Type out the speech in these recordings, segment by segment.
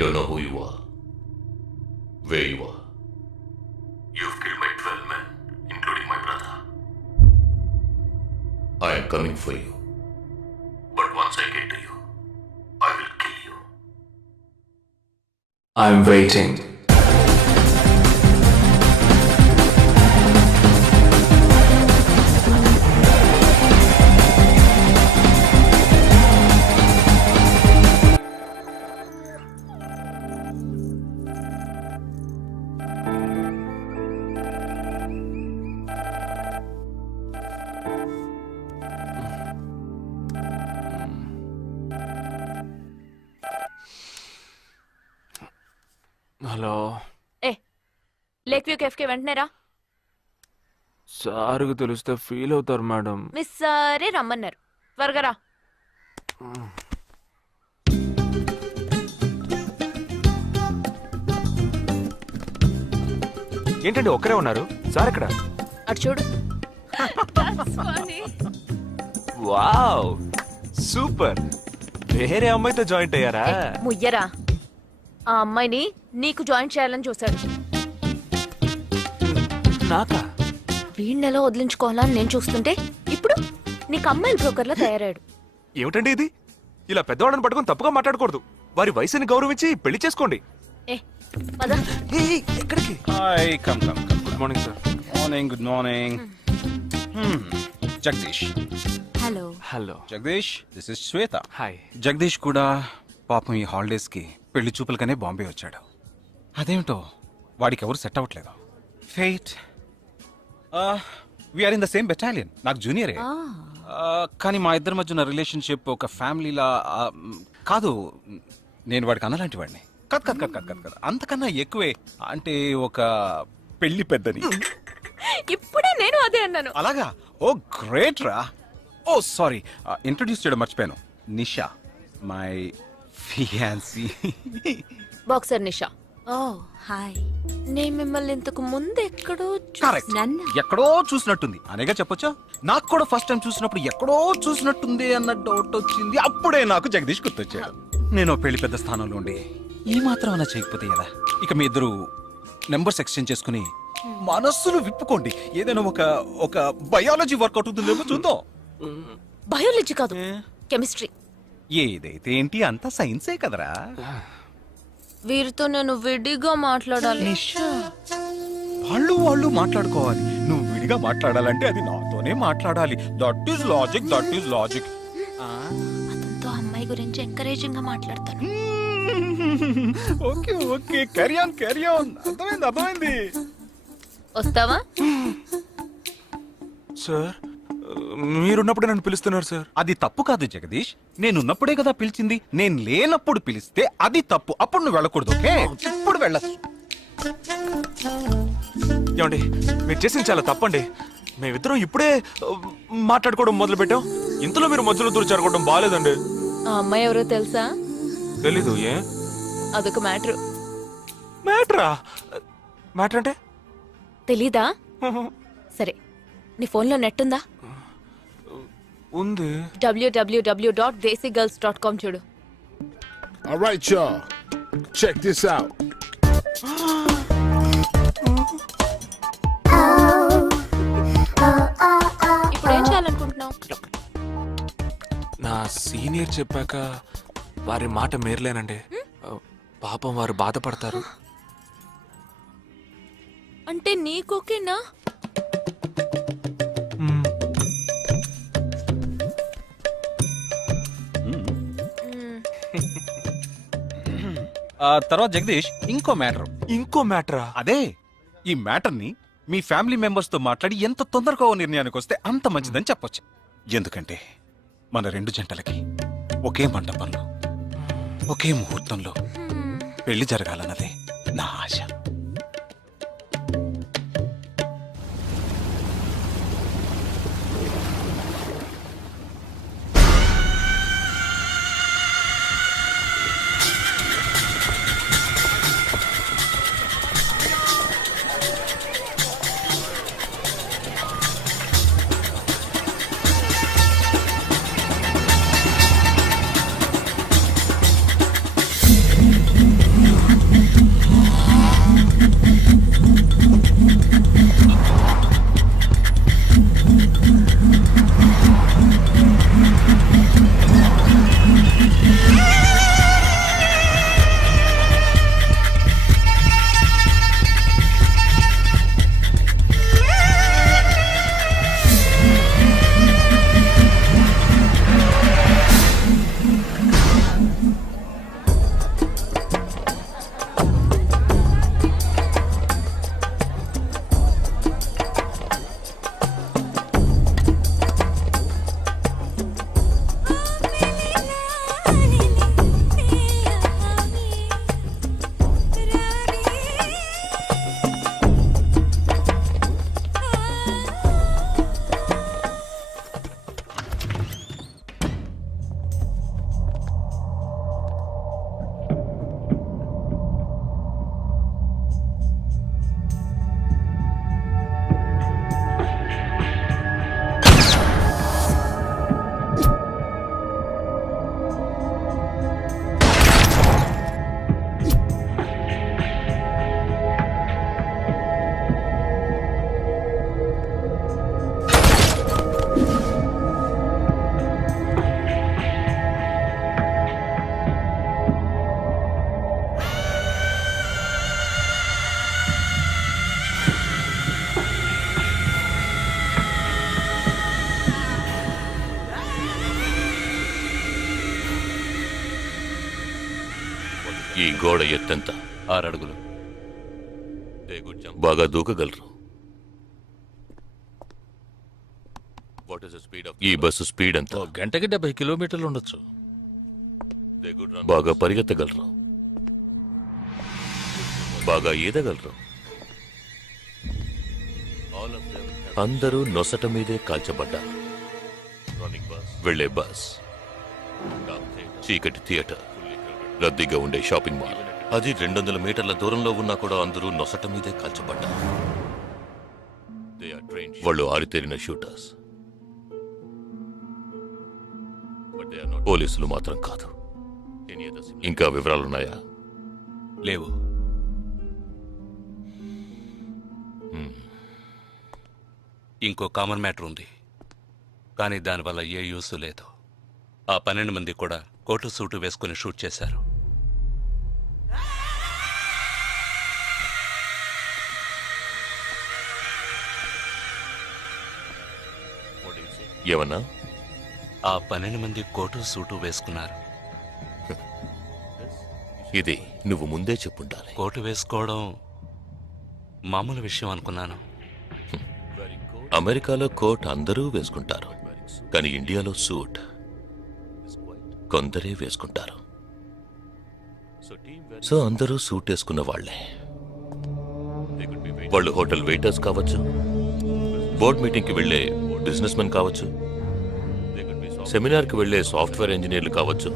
don't know who you are, where you are. You've killed my 12 men, including my brother. I am coming for you. But once I get to you, I will kill you. I'm waiting. Hello lake view కేఫ్కి వెంటనే రా. సార్కి తెలిస్తే feel అవుతారు madam. Miss సరే రమ్మన్నారు, త్వరగా రా. ఏంటండి ఒక్కరే ఉన్నారు? సార్ ఎక్కడ? అటు చూడు. Wow super. వేరే అమ్మాయితో జాయింట్ అయ్యారా? ముయ్యరా, ఆ అమ్మాయిని నీకు జాయిన్ చేయాలని చూశాడు. నాకా? వీణ్ణెలా వదిలించుకోవాలని నేను చూస్తుంటే ఇప్పుడు నీకు అమ్మాయిల బ్రోకర్లా తయారాడు. ఏమిటండి ఇది? ఇలా పెద్దవాళ్ళని పట్టుకొని తప్పుగా మాట్లాడకూడదు. వారి వయసుని గౌరవించి పెళ్లి చేసుకోండి. ఏ పద. ఎక్కడికి? Hi, come. Good morning sir. Good morning. Jagdish. Hello. Hello Jagdish, this is Shweta. Hi. Jagadish కూడా పాపం ఈ హాలిడేస్కి పెళ్లి చూపులకనే బాంబే వచ్చాడు. అదేమిటో వాడికి ఎవరు సెట్ అవ్వట్లేదు. Fate. We are in the same battalion. నాకు జూనియరే. కానీ మా ఇద్దరి మధ్య ఉన్న రిలేషన్షిప్ ఒక ఫ్యామిలీలా కాదు. నేను వాడికి అన్నలాంటి వాడిని కాదు. అంతకన్నా ఎక్కువే. అంటే ఒక పెళ్లి పెద్దని. ఇప్పుడే నేను అదే అన్నాను. అలాగా? ఓ గ్రేట్ రా. ఓ సారీ, ఇంట్రడ్యూస్ చేయడం మర్చిపోయాను. Nisha, my fiancee. Boxer Nisha. Oh hi. నేను మిమ్మల్ని ఇంతకు ముందు ఎక్కడో కరెక్ట్. ఎక్కడో చూసినట్టుంది అనేగా చెప్పొచ్చా? నాకు కూడా ఫస్ట్ టైం చూసినప్పుడు ఎక్కడో చూసినట్టుంది అన్న డౌట్ వచ్చింది. అప్పుడే నాకు జగదీష్ గుర్తొచ్చాడు. నేను పెళ్లి పెద్ద స్థానంలో ఉండి ఈ మాత్రం అలా చేయకపోతే కదా. ఇక మీ ఇద్దరు నెంబర్స్ ఎక్స్చేంజ్ చేసుకుని మనస్సులు విప్పుకోండి. ఏదైనా ఒక బయాలజీ వర్కౌట్ అవుతుందేమో చూద్దాం. బయాలజీ కాదు, కెమిస్ట్రీ. ఏదైతే ఏంటి, అంతా సైన్సే కదరా. వీరితో నేను విడిగా మాట్లాడాలి. నిషా, వాళ్ళు మాట్లాడుకోవాలి. నువ్వు విడిగా మాట్లాడాలంటే అది నాతోనే మాట్లాడాలి. That is logic. అతనితో అమ్మాయి గురించి ఎంకరేజింగ్ గా మాట్లాడతాను. Okay carry on. అర్థమైంది. వస్తావా? సార్ మీరున్నప్పుడే నన్ను పిలుస్తున్నారు సార్. అది తప్పు కాదు జగదీష్. నేనున్నప్పుడే కదా పిలిచింది. నేను లేనప్పుడు పిలిస్తే అది తప్పు. అప్పుడు నువ్వు వెళ్ళకూడదు. ఓకే, ఇప్పుడు వెళ్ళచ్చు. ఏమండి, మీరు చేసింది చాలా తప్పండి. మేమిద్దరం ఇప్పుడే మాట్లాడుకోవడం మొదలు పెట్టాం. ఇంతలో మీరు మధ్యలో దూరం బాగాలేదండి. ఆ అమ్మాయి ఎవరో తెలుసా? తెలీదు. ఏ? అదొక మ్యాటర్. మ్యాటరా? మ్యాటర్ అంటే? తెలీదా? సరే, నీ ఫోన్లో నెట్ ఉందా? ఉంది. www.desigirls.com చూడు. All right, y'all. Check this out. ఇప్పుడు ఏం చేయాలనుకుంటున్నావు? నా సీనియర్ చెప్పాక వారి మాట మేరలేనండి. పాపం వారు బాధపడతారు. అంటే నీకోకేనా? తర్వాత జగదీష్, ఇంకో మ్యాటరా? అదే, ఈ మ్యాటర్ ని మీ ఫ్యామిలీ మెంబర్స్ తో మాట్లాడి ఎంత తొందరగా నిర్ణయానికి వస్తే అంత మంచిదని చెప్పొచ్చు. ఎందుకంటే మన రెండు జంటలకి ఒకే మండపంలో ఒకే ముహూర్తంలో పెళ్లి జరగాలన్నదే నా ఆశ. ఈ గోడ ఎత్తెంత? 6 అడుగులు. బాగా దూకగలరు. ఈ బస్సు స్పీడ్ ఎంత? గంటకి 70 కిలోమీటర్లు ఉండొచ్చు. బాగా పరిగెత్తగలరు. బాగా ఈదగలరు. అందరూ నొసట మీదే కాల్చబడ్డారు. వెళ్లే బస్, చీకటి థియేటర్, రద్దీగా ఉండే షాపింగ్ మాల్, అది 200 మీటర్ల దూరంలో ఉన్నా కూడా అందరూ నొసట మీదే కాల్చబడ్డారు. వాళ్ళు ఆరితేరిన షూటర్స్. పోలీసులు మాత్రం కాదు. ఇంకా వివరాలున్నాయా? లేవు. ఇంకో కామన్ మ్యాటర్ ఉంది, కానీ దానివల్ల ఏ యూస్ లేదు. ఆ 12 మంది కూడా కోటు సూటు వేసుకుని షూట్ చేశారు. ఏమన్నా? ఆ 12 మంది కోటు సూటు వేసుకున్నారు. ఇది నువ్వు ముందే చెప్పుండాలి. కోటు వేసుకోవడం మామూలు విషయం అనుకున్నాను. అమెరికాలో కోట్ అందరూ వేసుకుంటారు, కానీ ఇండియాలో సూట్ కొందరే వేసుకుంటారు. సో అందరూ సూట్ వేసుకున్న వాళ్లే. వాళ్ళు హోటల్ వెయిటర్స్ కావచ్చు, బోర్డ్ మీటింగ్కి వెళ్లే బిజినెస్ మెన్ కావచ్చు, సెమినార్కి వెళ్లే సాఫ్ట్వేర్ ఇంజనీర్లు కావచ్చు,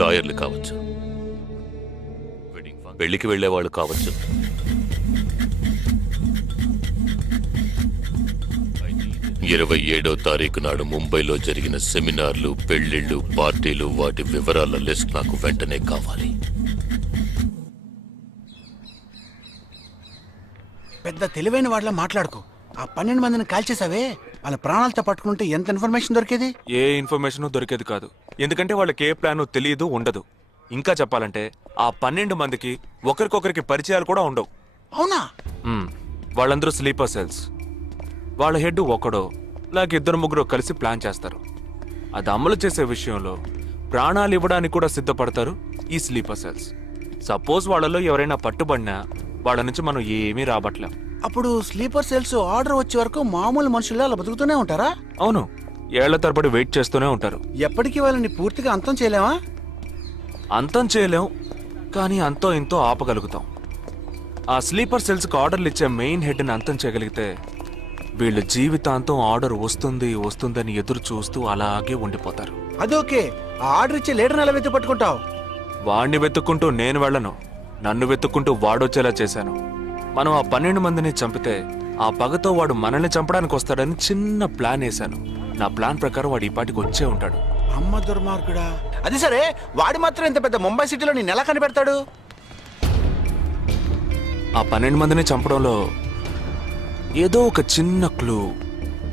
లాయర్లు కావచ్చు, పెళ్లికి వెళ్లే వాళ్ళు కావచ్చు. 27వ తారీఖు నాడు ముంబైలో జరిగిన సెమినార్లు, పెళ్లిళ్లు, పార్టీలు, వాటి వివరాల లిస్ట్ నాకు వెంటనే కావాలి. పెద్ద తెలివైన వాళ్ళ మాట్లాడుకో. ఆ 12 మందిని కాల్చేసావే, వాళ్ళ ప్రాణాలతో పట్టుకుంటే ఎంత ఇన్ఫర్మేషన్ దొరికేది? ఏ ఇన్ఫర్మేషన్ దొరికేది కాదు, ఎందుకంటే వాళ్ళకి ఏ ప్లాన్ తెలియదు, ఉండదు. ఇంకా చెప్పాలంటే ఆ 12 మందికి ఒకరికొకరికి పరిచయాలు కూడా ఉండవు. అవునా? వాళ్ళందరూ స్లీపర్ సెల్స్. వాళ్ళ హెడ్ ఒకడో లేక 2-3 కలిసి ప్లాన్ చేస్తారు. అది అమలు చేసే విషయంలో ప్రాణాలు ఇవ్వడానికి కూడా సిద్ధపడతారు ఈ స్లీపర్ సెల్స్. సపోజ్ వాళ్ళలో ఎవరైనా పట్టుబడినా వాళ్ళ నుంచి మనం ఏమీ రాబట్లేం. అప్పుడు స్లీపర్ సెల్స్ ఆర్డర్ వచ్చే వరకు మామూలు మనుషుల్లో అలా బతుకుతూనే ఉంటారా? అవును, ఏళ్ల తరబడి వెయిట్ చేస్తూనే ఉంటారు. ఎప్పటికీ వాళ్ళని పూర్తిగా అంతం చేయలేమా? అంతం చేయలేం, కానీ అంతో ఇంతో ఆపగలుగుతాం. ఆ స్లీపర్ సెల్స్కి ఆర్డర్లు ఇచ్చే మెయిన్ హెడ్ని అంతం చేయగలిగితే వీళ్ళు జీవితాంతం ఆర్డర్ వస్తుందని ఎదురు చూస్తూ అలాగే ఉండిపోతారు. అదోకే, ఆ ఆర్డర్ ఇచ్చే లీడర్ని ఎలా వెతుకు పట్టుకుంటావు? వాడిని వెతుక్కుంటూ నేను వెళ్ళను, నన్ను వెతుక్కుంటూ వాడొచ్చేలా చేశాను. మనం ఆ 12 మందిని చంపితే ఆ పగతో వాడు మనల్ని చంపడానికి వస్తాడని చిన్న ప్లాన్ వేశాను. నా ప్లాన్ ప్రకారం వాడు ఈ పాటికి వచ్చే ఉంటాడు. అమ్మ దుర్మార్గుడా! అది సరే, వాడు మాత్రం ఇంత పెద్ద ముంబై సిటీలో నేను ఎలా కనిపెడతాడు? ఆ 12 మందిని చంపడంలో ఏదో ఒక చిన్న క్లూ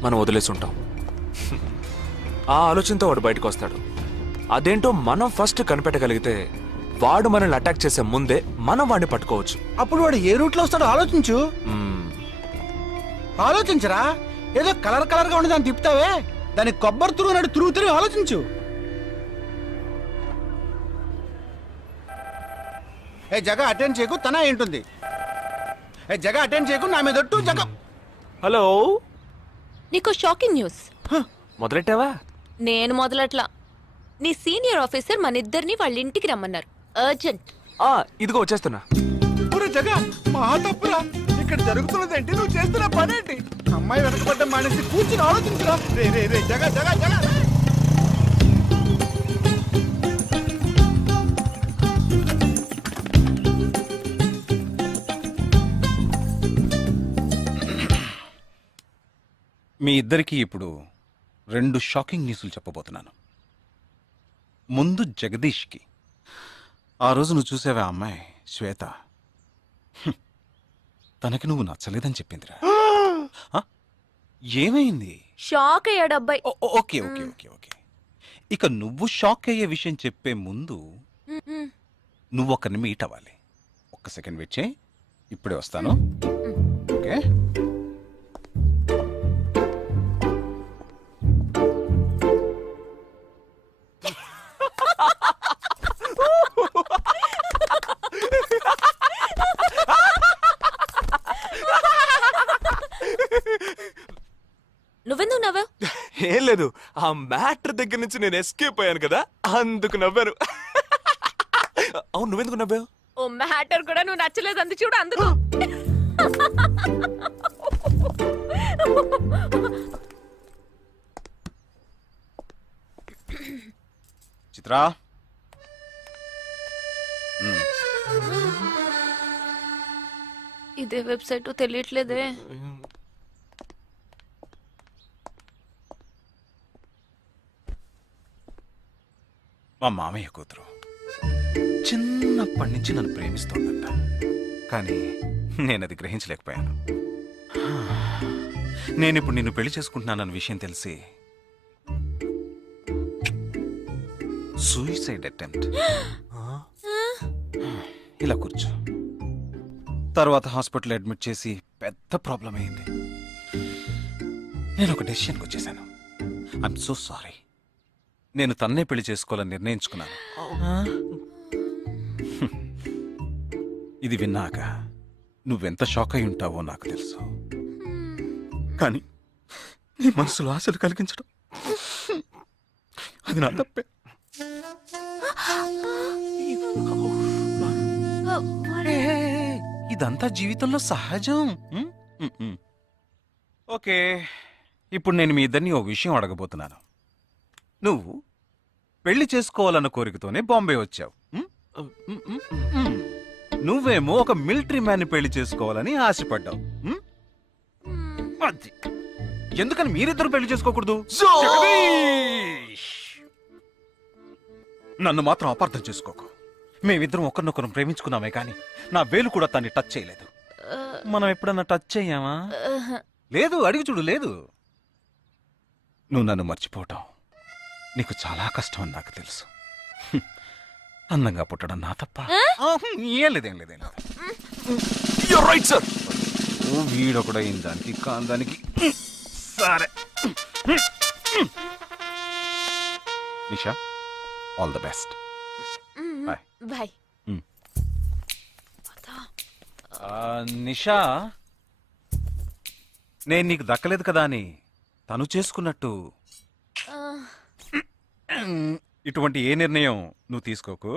మనం వదిలేసి ఉంటాం. ఆ ఆలోచనతో వాడు బయటకు వస్తాడు. అదేంటో మనం ఫస్ట్ కనిపెట్టగలిగితే వాడు మనల్ని అటాక్ చేసే ముందే మనం వాడిని పట్టుకోవచ్చు. అప్పుడు వాడు ఏ రూట్లో వస్తాడో ఆలోచించు. ఆలోచించరా? ఏదో కలర్ గా ఉండి దాన్ని తిప్పుతావే, దాన్ని కొబ్బరి తురుగు తిరుగు ఆలోచించు. ఏ జగ అటెండ్ చేయకు, తన ఏంటుంది? ఏ జగ అటెండ్ చేయకు, నా మీద జగ. హలో, నీకు షాకింగ్ న్యూస్. మొదలెట్టావా? నేను మొదలట్లా. నీ సీనియర్ ఆఫీసర్ మన ఇద్దరిని వాళ్ళ ఇంటికి రమ్మన్నారు, అర్జెంట్. ఇదిగో వచ్చేస్తున్నా. జగ మా తప్పురా, ఇక్కడ జరుగుతున్నదేంటి, నువ్వు చేస్తున్న పనేంటి? అమ్మాయి వెనకబడ్డ మానేసి కూర్చుని ఆలోచించరా. రే రే రే జగ జగ జగ. మీ ఇద్దరికి ఇప్పుడు 2 షాకింగ్ న్యూస్లు చెప్పబోతున్నాను. ముందు జగదీష్కి. ఆ రోజు నువ్వు చూసావా అమ్మాయి శ్వేత? తనకి నువ్వు నచ్చలేదని చెప్పిందిరా. ఏమైంది? షాక్ అయ్యాడు అబ్బాయి. Okay okay okay okay. ఇక నువ్వు షాక్ అయ్యే విషయం చెప్పే ముందు నువ్వు ఒకరిని మీట్ అవ్వాలి. 1 సెకండ్ వెయిట్ చేయి, ఇప్పుడే వస్తాను. ఓకే. నువ్వెందుకు నవ్వావు? ఏం లేదు, ఆ మ్యాటర్ దగ్గర నుంచి నేను ఎస్కేప్ అయ్యాను కదా, అందుకు నవ్వాను. అవును, నువ్వెందుకు నవ్వావు? ఓ మ్యాటర్ కూడా నువ్వు నచ్చలేదు అంది చూడు అందుకు. చిత్రా, ఇదే వెబ్సైట్ తెలియట్లేదే. మా మామయ్య కూతురు చిన్నప్పటి నుంచి నన్ను ప్రేమిస్తోందంట, కానీ నేనది గ్రహించలేకపోయాను. నేనిప్పుడు నిన్ను పెళ్లి చేసుకుంటున్నానన్న విషయం తెలిసి సూసైడ్ అటెంప్ట్. ఇలా కూర్చో. తర్వాత హాస్పిటల్ అడ్మిట్ చేసి పెద్ద ప్రాబ్లం అయింది. నేను ఒక డెసిషన్కి వచ్చేసాను. I'm so sorry. నేను తన్నే పెళ్లి చేసుకోవాలని నిర్ణయించుకున్నాను. ఇది విన్నాక నువ్వెంత షాక్ అయి ఉంటావో నాకు తెలుసు, కానీ నీ మనసులో ఆశలు కలిగించడం అది నా తప్పే. ఇదంతా జీవితంలో సహజం. ఓకే, ఇప్పుడు నేను మీ ఇద్దరిని ఓ విషయం అడగబోతున్నాను. నువ్వు పెళ్లి చేసుకోవాలన్న కోరికతోనే బాంబే వచ్చావు. నువ్వేమో ఒక మిలిటరీ మ్యాన్ పెళ్లి చేసుకోవాలని ఆశపడ్డావు. అది ఎందుకని మీరిద్దరు పెళ్లి చేసుకోకూడదు? నన్ను మాత్రం అపార్థం చేసుకోకు. మేమిద్దరం ఒకరినొకరు ప్రేమించుకున్నామే కానీ నా వేలు కూడా తన్ని టచ్ చేయలేదు. మనం ఎప్పుడన్నా టచ్ అయ్యామా? లేదు, అడిగి చూడు. లేదు. నువ్వు నన్ను మర్చిపోవటం నీకు చాలా కష్టం అని నాకు తెలుసు. అందంగా పుట్టడం నా తప్ప. ఏం లేదేం లేదేం లేదు. You're right, sir. వీడొకడు అయిన దానికి కాందానికి. సరే Nisha, all the best. Bye. Bye. Nisha, నేను నీకు దక్కలేదు కదా అని తను చేసుకున్నట్టు ఇటువంటి ఏ నిర్ణయం నువ్వు తీసుకోకు.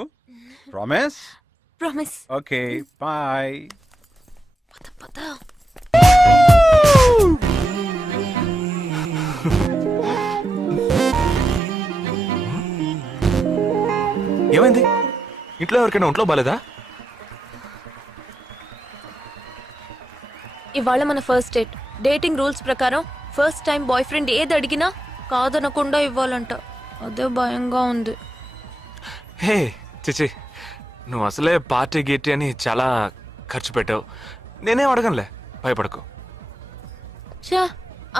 ప్రామిస్? ప్రామిస్. Okay, bye. పద. ఏమైంది? ఇంట్లో ఎవరికైనా ఒంట్లో బాలేదా? ఇవాళ మన ఫస్ట్ డేట్. డేటింగ్ రూల్స్ ప్రకారం ఫస్ట్ టైం బాయ్ ఫ్రెండ్ ఏది అడిగినా కాదనకుండా ఇవ్వాలంట. అదే భయంగా ఉంది. హే చిచి, నువ్వు అసలే పార్టీ గీటీ అని చాలా ఖర్చు పెట్టావు. నేనేం అడగనులే, భయపడకు. చా,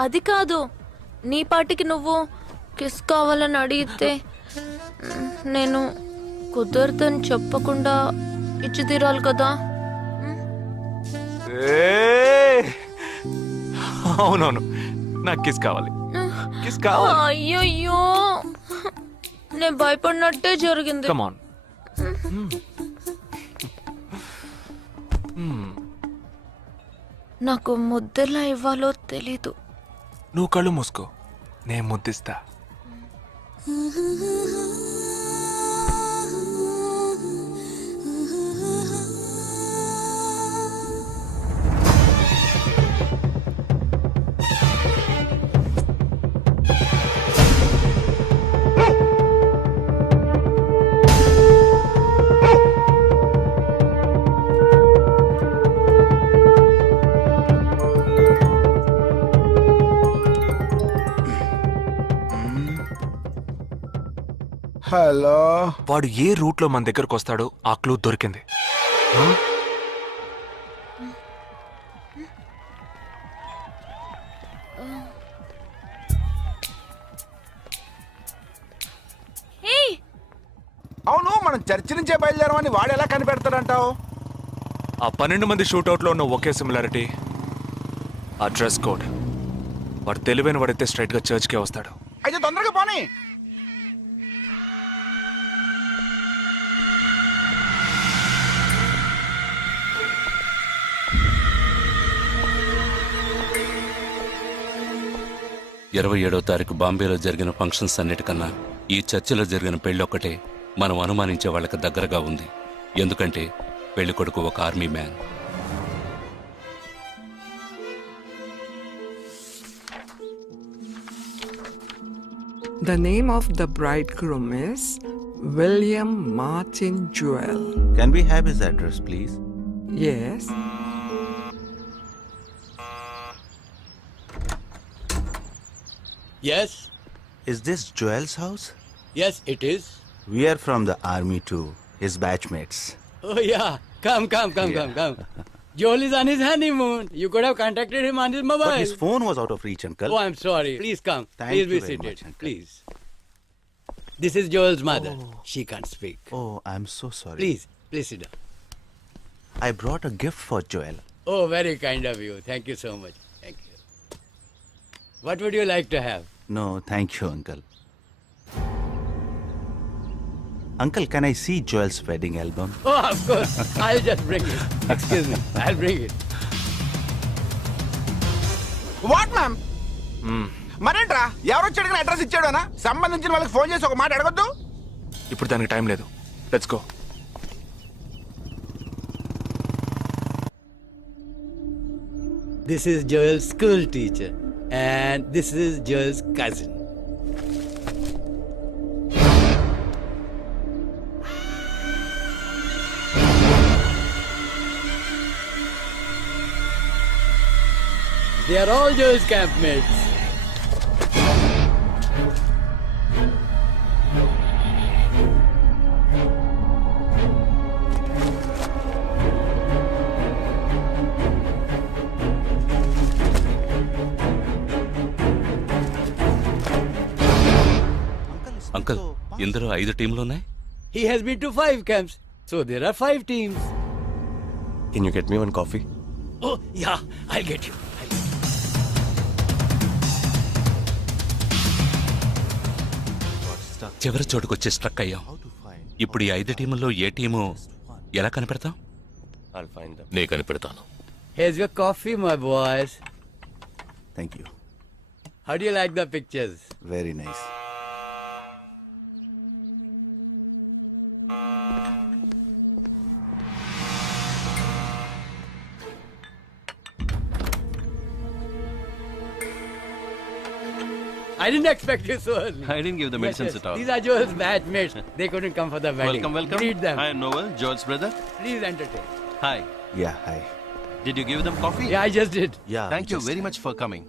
అది కాదు. నీ పార్టీకి నువ్వు కిస్ కావాలని అడిగితే నేను కుదరదని చెప్పకుండా ఇచ్చి తీరాలి కదా. అవునవును, నాకు కిస్ కావాలి. కిస్ కావాలి. అయ్యయ్యో, నేను భయపడినట్టే జరిగింది. Come on. నాకు ముద్దెలా ఇవ్వాలో తెలీదు. నువ్వు కళ్ళు మూసుకో, నేను ముద్దిస్తా. హలో. వాడు ఏ రూట్ లో మన దగ్గరకు వస్తాడో ఆ క్లూ దొరికింది. అవును, మనం చర్చి నుంచే బయలుదేరమని వాడు ఎలా కనిపెడతాడంటావు? ఆ 12 మంది షూట్అవుట్ లో ఉన్న ఒకే సిమిలారిటీ ఆ డ్రెస్ కోడ్. వాడు తెలివైన వాడైతే స్ట్రైట్ గా చర్చ్ కే వస్తాడు. అయితే తొందరగా పోనీ. 27వ తారీఖు బాంబేలో జరిగిన ఫంక్షన్స్ అన్నిటికన్నా ఈ చర్చిలో జరిగిన పెళ్ళొక్కటే మనం అనుమానించే వాళ్ళకి దగ్గరగా ఉంది. ఎందుకంటే పెళ్లి కొడుకు ఒక army man. The name of the bridegroom is William Martin Jewell. Can we have his address, please? Yes. Yes, Is this Joel's house? yes, it is. We are from the army too, his batchmates. Oh, yeah. Come. Joel is on his honeymoon. You could have contacted him on his mobile. But his phone was out of reach, uncle. Oh, I'm sorry. Please come. Thank Please you be very seated. much, uncle. Please. This is Joel's mother. She can't speak. Oh, I'm so sorry. Please sit down. I brought a gift for Joel. Oh, very kind of you. Thank you so much. Thank you. What would you like to have? No, thank you, uncle. Uncle, can I see Joel's wedding album? Oh, of course. I'll just bring it. Excuse me. I'll bring it. What ma'am మరేంట్రా ఎవరు వచ్చాడు address ఇచ్చాడనా సంబంధించిన వాళ్ళకి phone చేసి ఒక మాట అడగొద్దు. ఇప్పుడు దానికి టైం లేదు. Let's go. This is Joel's school teacher. And this is Joel's cousin. They are all Joel's campmates. Uncle, ఇందులో 5 టీంలున్నాయి. He has been to 5 camps. So there are 5 teams. Can you get me one coffee? Oh, yeah, I'll get you. చివరి చోటుకొచ్చి struck అయ్యాం. ఇప్పుడు ఈ 5 టీముల్లో ఏ team ఎలా కనిపెడతాం? I'll find them. నే కనిపెడతాను. Here's your coffee, my boys. Thank you. How do you like the pictures? Very nice. I didn't expect you so early. I didn't give the medicines at all. These are Joel's batchmates. They couldn't come for the wedding. Welcome. Greet them. I am Noel, Joel's brother. Please entertain. Hi. Yeah, hi. Did you give them coffee? Yeah, I just did. Yeah. Thank you just- very much for coming.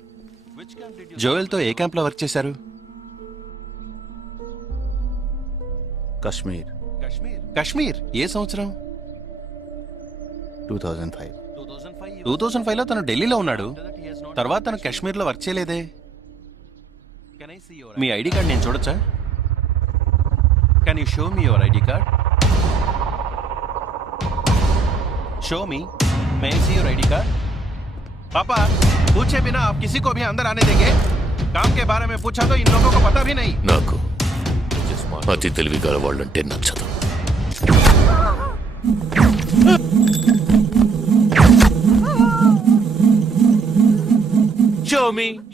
Which camp did you? Joel తో ఏ camp లో work చేశారు? Kashmir, Kashmir. ఏ సంవత్సరం? 2005. 2005 లో తను ఢిల్లీలో ఉన్నాడు. తర్వాత తను కాశ్మీర్ లో వర్క్ చేయలేదే. మీ ఐడి కార్డ్ నేను చూడొచ్చా? Can you show me your ID card? Show me. May I see your ID card? पापा, पूछे बिना आप किसी को भी अंदर आने देंगे? काम के बारे में पूछा तो इन लोगों को पता भी नहीं. నాకు అతి తెలివి గల వాళ్ళంటే నచ్చదు.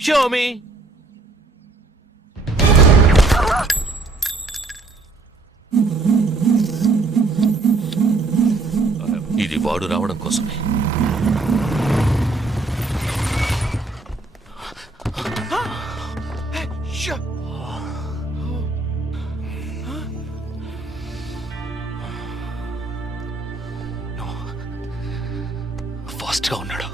Show me. ఇది వాడు రావడం కోసమే. ఫాస్ట్ గా ఉన్నాడు.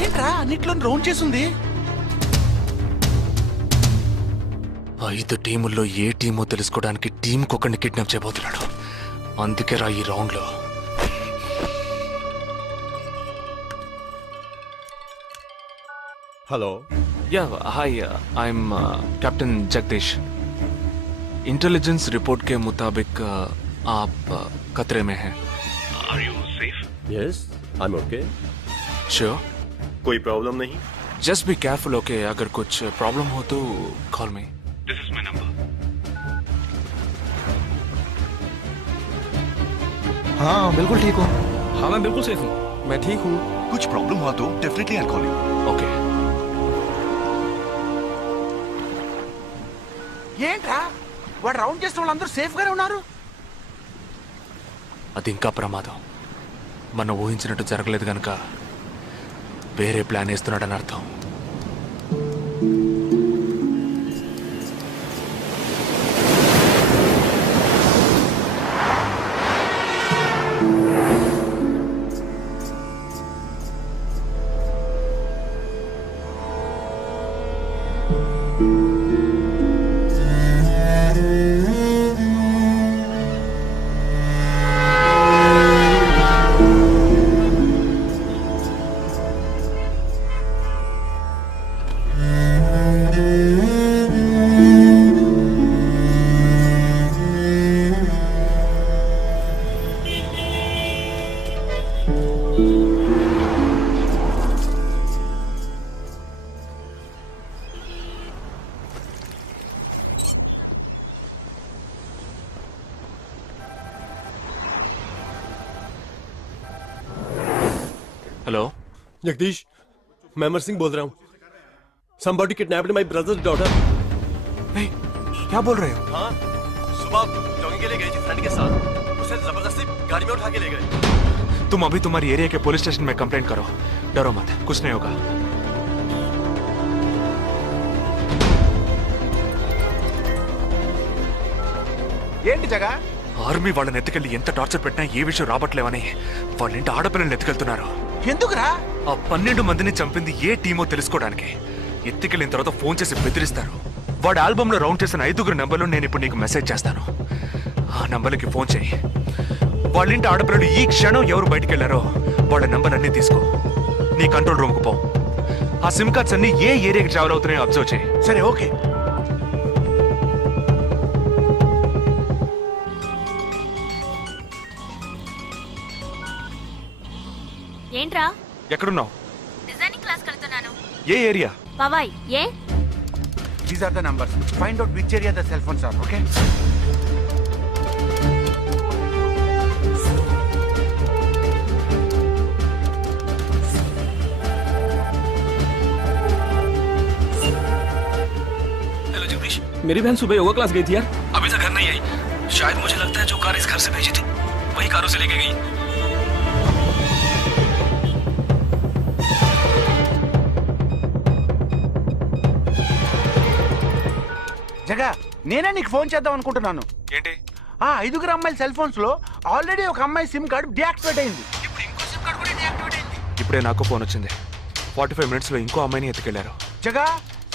ఏంట్రా అన్నిట్లో రౌండ్ చేసింది? 5 టీముల్లో ఏ టీమో తెలుసుకోవడానికి టీంకొకరిని కిడ్నాప్ చేయబోతున్నాడు. అందుకే రా ఈ రౌండ్ లో. Hello. Yeah hi, I'm captain Jagadish. Intelligence report के मुताबिक आप खतरे में हैं। Yes I am okay. Sure? कोई प्रॉब्लम नहीं। Just be careful, okay? अगर कुछ प्रॉब्लम हो तो call me. This is my number. हाँ बिल्कुल ठीक हो। हाँ मैं बिल्कुल सेफ हूँ। मैं ठीक हूँ। कुछ प्रॉब्लम हुआ तो definitely I call you. Okay. ఏంట్రా వాడు రౌండ్ చేసిన వాళ్ళందరూ సేఫ్ గానే ఉన్నారు. అది ఇంకా ప్రమాదం. మనం ఊహించినట్టు జరగలేదు కనుక వేరే ప్లాన్ వేస్తున్నాడని అర్థం. हेलो जगदीश, मैं अमर सिंह बोल रहा हूँ। Somebody kidnapped my brother's daughter. नहीं, क्या बोल रहे हो? हाँ, सुबह जॉगिंग के लिए गई थी फ्रेंड के साथ। उसे जबरदस्ती गाड़ी में उठा के ले गए। तुम अभी तुम्हारी एरिया के पुलिस स्टेशन में कंप्लेंट करो. डरो मत, कुछ नहीं होगा. ఏంటి జగా? ఆర్మీ వాళ్ళని ఎత్తుకెళ్ళి ఎంత టార్చర్ పెట్టినా ఏ విషయం రాబట్లేవని వాళ్ళ ఇంటి ఆడపిల్లల్ని ఎత్తుకెళ్తున్నారు. ఎందుకురా? ఆ 12 మందిని చంపింది ఏ టీమో తెలుసుకోవడానికి. ఎత్తుకెళ్ళిన తర్వాత ఫోన్ చేసి బెదిరిస్తారు. వాడి ఆల్బమ్ లో రౌండ్ చేసిన 5 నంబర్లు నేను ఇప్పుడు నీకు మెసేజ్ చేస్తాను. ఆ నంబర్లకి ఫోన్ చేయి. వాళ్ళ ఇంటి ఆడపిల్లలు ఈ క్షణం ఎవరు బయటికి వెళ్ళారో వాళ్ళ నంబర్ అన్ని తీసుకో. నీ కంట్రోల్ రూమ్ కు పో. ఆ సిమ్ కార్డ్స్ అన్ని ఏ ఏరియాకి ట్రావెల్ అవుతున్నాయో అబ్జర్వ్ చేయి. సరే ఓకే. ఏంట్రా? ఎక్కడున్నావు? డిజైనింగ్ క్లాస్ వెళ్తున్నాను. ఏ ఏరియా? పవాయ్. ఏ? These are the numbers. Find out which area the cell phones are. Okay. Hello Jagdish, मेरी बहन सुबह योगा क्लास गई थी यार, अभी तक घर नहीं आई. शायद मुझे लगता है जो कार इस घर से भेजी थी वही कार उसे लेके गई. జగా, నేనే నీకు ఫోన్ చేద్దాం అనుకుంటున్నాను. ఏంటి? ఆ 5 అమ్మాయిల సెల్ ఫోన్స్ లో ఆల్రెడీ ఒక అమ్మాయి సిమ్ కార్డ్ డియాక్టివేట్ అయింది. ఇప్పుడు ఇంకో సిమ్ కార్డ్ కూడా డియాక్టివేట్ అయింది. ఇప్పుడే నాకు ఫోన్ వచ్చింది. 45 మినిట్స్ లో ఇంకో అమ్మాయిని ఎత్తుకెళ్లారు. జగా,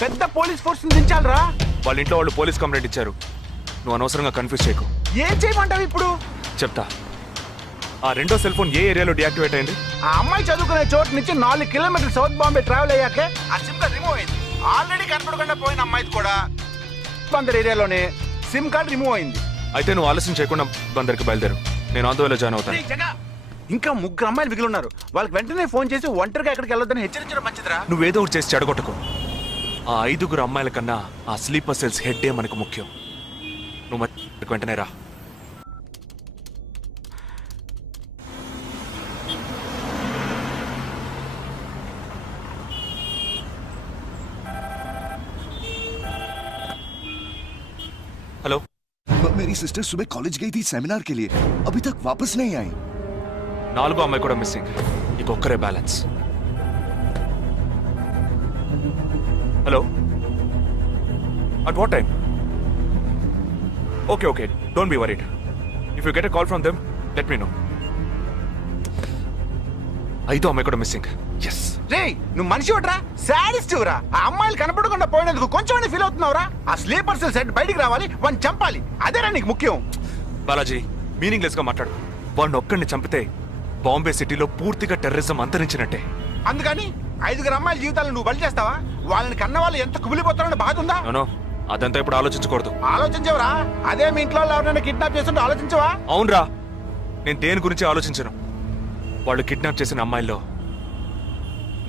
పెద్ద పోలీస్ ఫోర్స్ దించాలరా. వాళ్ళ ఇంట్లో వాళ్ళు పోలీస్ కంప్లైంట్ ఇచ్చారు. నువ్వు అనవసరంగా కన్ఫ్యూజ్ చేయకు. ఏం చేయమంటావు ఇప్పుడు? చెప్తా. ఆ రెండో సెల్ ఫోన్ ఏ ఏరియాలో డియాక్టివేట్ అయింది? ఆ అమ్మాయి చదువుకునే చోటు నుంచి 4 కిలోమీటర్లు సౌత్ బాంబే ట్రావెల్ అయ్యాకే ఆ సిమ్ కార్డ్ రిమూవ్ అయింది. ఆల్రెడీ కనపడకుండా పోయిన అమ్మాయిది కూడా బందర్ ఏరియాలోనే సిమ్ కార్డ్ రిమూవ్ అయింది. అయితే నువ్వు ఆలస్యం చేయకుండా బందర్కి బయలుదేరు. నేను ఆందోళన జాయిన్ అవుతాను. ఇంకా 3 అమ్మాయిలు మిగిలి ఉన్నారు. వాళ్ళకి వెంటనే ఫోన్ చేసి ఒంటరిగా ఎక్కడికి వెళ్ళొద్దని హెచ్చరించడం మంచిదిరా. నువ్వేదో ఒకటి చేసి చెడగొట్టకు. ఆ 5 అమ్మాయిల కన్నా ఆ స్లీపర్ సెల్స్ హెడ్డే మనకు ముఖ్యం. నువ్వు వెంటనే రా. हेलो. मेरी सिस्टर सुबह कॉलेज गई थी सेमिनार के लिए, अभी तक वापस नहीं आई. 4 అమ్మాయి కూడా మిస్సింగ్. ఇంకొక్కరే balance. Hello. At what time? Okay okay, don't be worried. If you get a call from them let me know. 5 అమ్మాయి కూడా మిస్సింగ్. ఎస్. రే, నువ్వు మనిషి ఒకట్రా, సాడిస్ట్ రా. ఆ అమ్మాయిలు కనపడకుండా పోయినందుకు కొంచెం ఫీల్ అవుతున్నావురా. ఆ స్లీపర్ సెల్ సెట్ బయటికి రావాలి, వాడిని చంపాలి. అదేరా నీకు ముఖ్యం. బాలాజీ, మీనింగ్లెస్ గా మాట్లాడు. వాడిని ఒక్కడిని చంపితే బాంబే సిటీలో పూర్తిగా టెర్రరిజం అంతరించినట్టే. అందుకని 5 అమ్మాయిల జీవితాలను నువ్వు బలి చేస్తావా? వాళ్ళని కన్న వాళ్ళు ఎంత కుమిలిపోతారని బాధ ఉందా? నో, అదంతా ఇప్పుడు ఆలోచించకూడదు. ఆలోచించవరా? అదే మీ ఇంట్లో వాళ్ళు ఎవరైనా కిడ్నాప్ చేస్తుంటే ఆలోచించవా? అవునరా, నేను దేని గురించి ఆలోచించను. వాళ్ళు కిడ్నాప్ చేసిన అమ్మాయిల్లో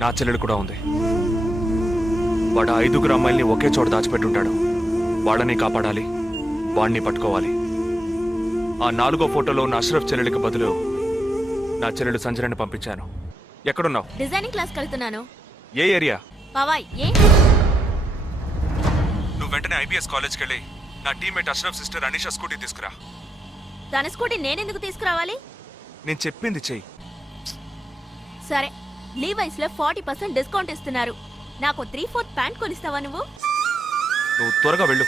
నా చెల్లెలు కూడా ఉంది. వాడు 5 అమ్మాయిల్ని ఒకే చోట దాచిపెట్టుంటాడు. వాళ్ళని కాపాడాలి, వాడిని పట్టుకోవాలి. ఆ 4వ ఫోటోలో ఉన్న అష్రఫ్ చెల్లెలికి బదులు నా చెల్లెలు సంజనని పంపించాను. ఎక్కడున్నావు? డిజైనింగ్ క్లాస్ వెళ్తున్నాను. ఏ ఏరియా? పవాయ్. ఏ? నువ్వు వెంటనే ఐబీఎస్ కాలేజ్కి వెళ్ళి నా teammate Ashraf sister Anisha scooty తీసుకురా. తన స్కూటీ నేనెందుకు తీసుకురావాలి? నేను చెప్పింది చెయ్యి. సరే, లీవైస్ లో 40% డిస్కౌంట్ ఇస్తున్నారు. నాకు 3/4 ప్యాంట్ కొనిస్తావా నువ్వు? నువ్వు త్వరగా వెళ్ళు.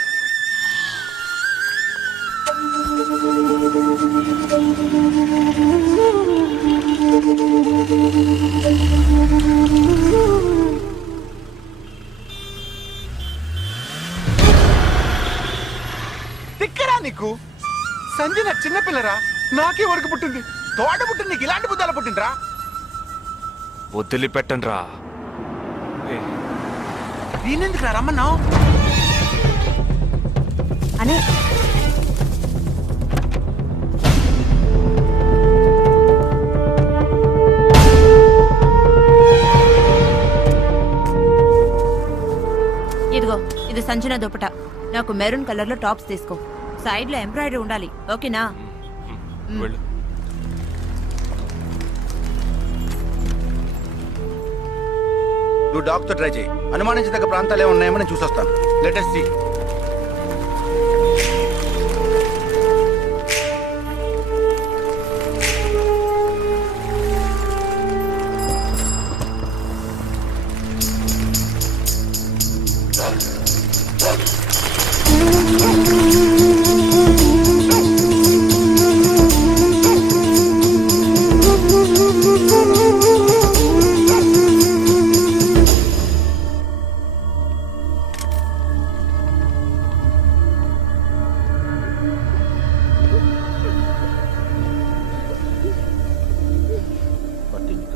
తిక్కరా నీకు? సంజన చిన్నపిల్లరా, నాకే వరకు పుట్టింది. తోట పుట్టింది, నీకు ఇలాంటి బుద్ధాలు పుట్టిండ్రా? వదిలిపెట్టండి రా. నేనెందుకు రమ్మన్నావు? అనే ఇదిగో, ఇది సంజన దుపట. నాకు మెరూన్ కలర్ లో టాప్స్ తీసుకో. సైడ్ లో ఎంబ్రాయిడరీ ఉండాలి, ఓకేనా? వెళ్ళు. నువ్వు డాక్టర్ ట్రై చేయి. అనుమానించదగ్గ ప్రాంతాలు ఏమి ఉన్నాయేమో నేను చూసొస్తాను. Latest see.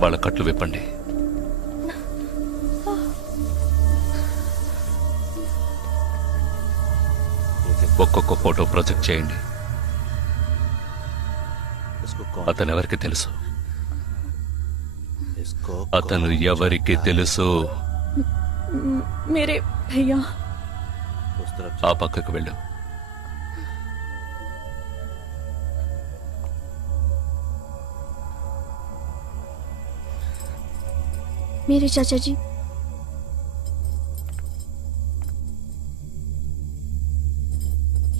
వాళ్ళ కట్లు విప్పండి. ఒక్కొక్క ఫోటో ప్రొజెక్ట్ చేయండి. అతను ఎవరికి తెలుసు? అతను ఎవరికి తెలుసు? మీరే భయ్యా. ఆ పక్కకు వెళ్ళు. मेरे चाचा जी।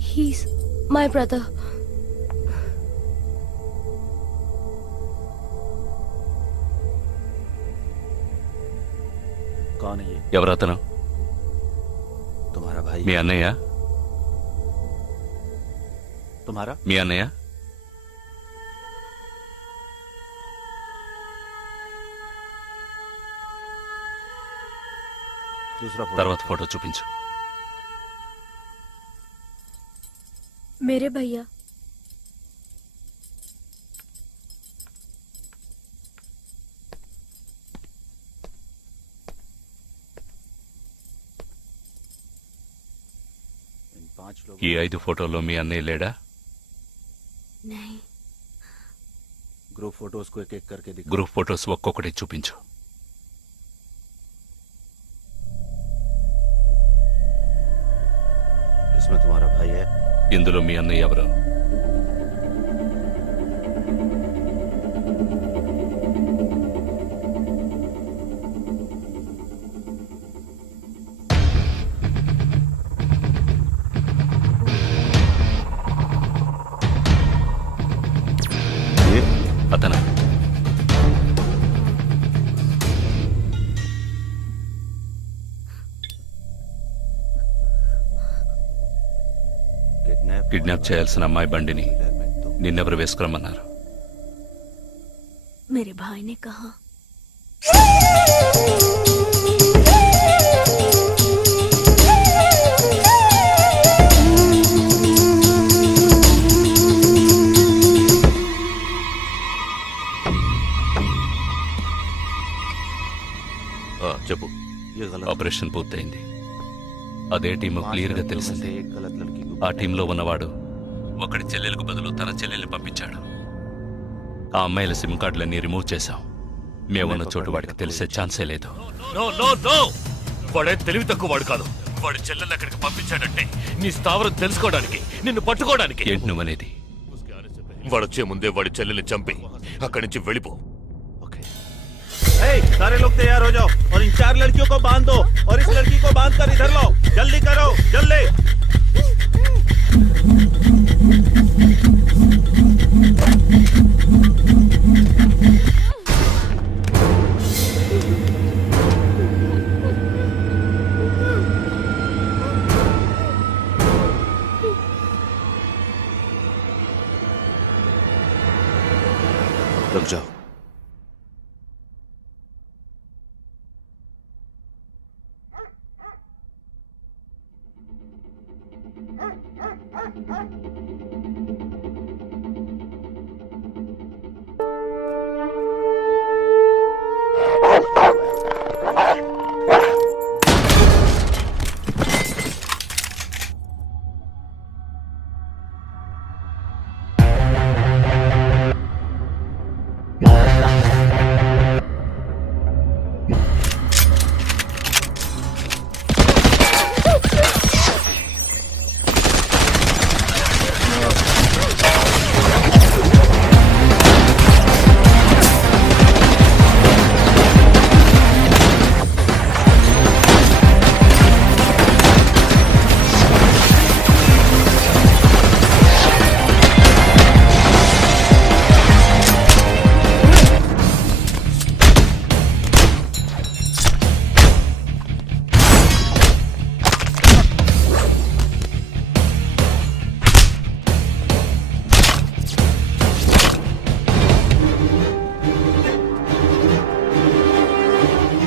He's my brother. कौन है ये? ఎవరతను? तुम्हारा भाई? మీ అన్నయ్య? तुम्हारा? మీ అన్నయ్య? दूसरा తర్వాత ఫోటో చూపించు. मेरे भैया। ఈ 5 ఫోటోల్లో మీ అన్నయ్య లేడా? नहीं। ग्रुप फोटोज को एक एक करके दिखा। గ్రూప్ ఫోటోస్ ఒక్కొక్కటి చూపించు. इसमें तुम्हारा भाई है? ఇందులో మీ అన్నయ్య ఎవరు? అతను కిడ్నాప్ చేయాల్సిన అమ్మాయి బండిని నిన్నెవరు వేసుకురమ్మన్నారు? मेरे भाई ने कहा। చెప్పు. ఆపరేషన్ పూర్తయింది. అదే టీము క్లియర్గా తెలిసింది. ఆ టీంలో ఉన్నవాడు ఒకడి చెల్లెలకు బదులు తన చెల్లెల్ని పంపించాడు. ఆ అమ్మాయిల సిమ్ కార్డులన్నీ రిమూవ్ చేశాం. మేమున్న చోటు వాడికి తెలిసే ఛాన్సే లేదు. వాడే తెలివి తక్కువ వాడు కాదు. వాడి చెల్లెల్ని అక్కడికి పంపించాడంటే నీ స్థావరం తెలుసుకోవడానికి, నిన్ను పట్టుకోవడానికి. ఏంటి నువ్వనేది? వాడొచ్చే ముందే వాడి చెల్లెల్ని చంపి అక్కడి నుంచి వెళ్ళిపో. सारे लोग तैयार हो जाओ और इन 4 लड़कियों को बांध दो और इस लड़की को बांध कर इधर लो. जल्दी करो, जल्दी. रुक जाओ.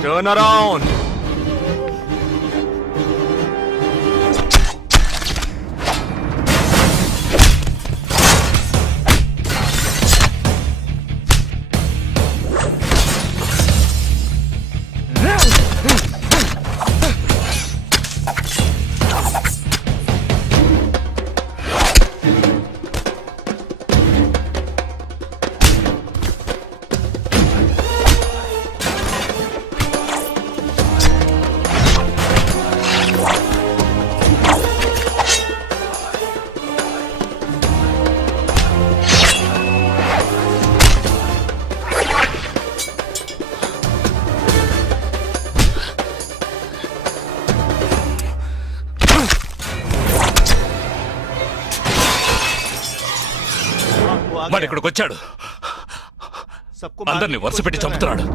Turn around. వాడు ఇక్కడికి వచ్చాడు. అందరినీ వరుస పెట్టి చంపుతున్నాడు.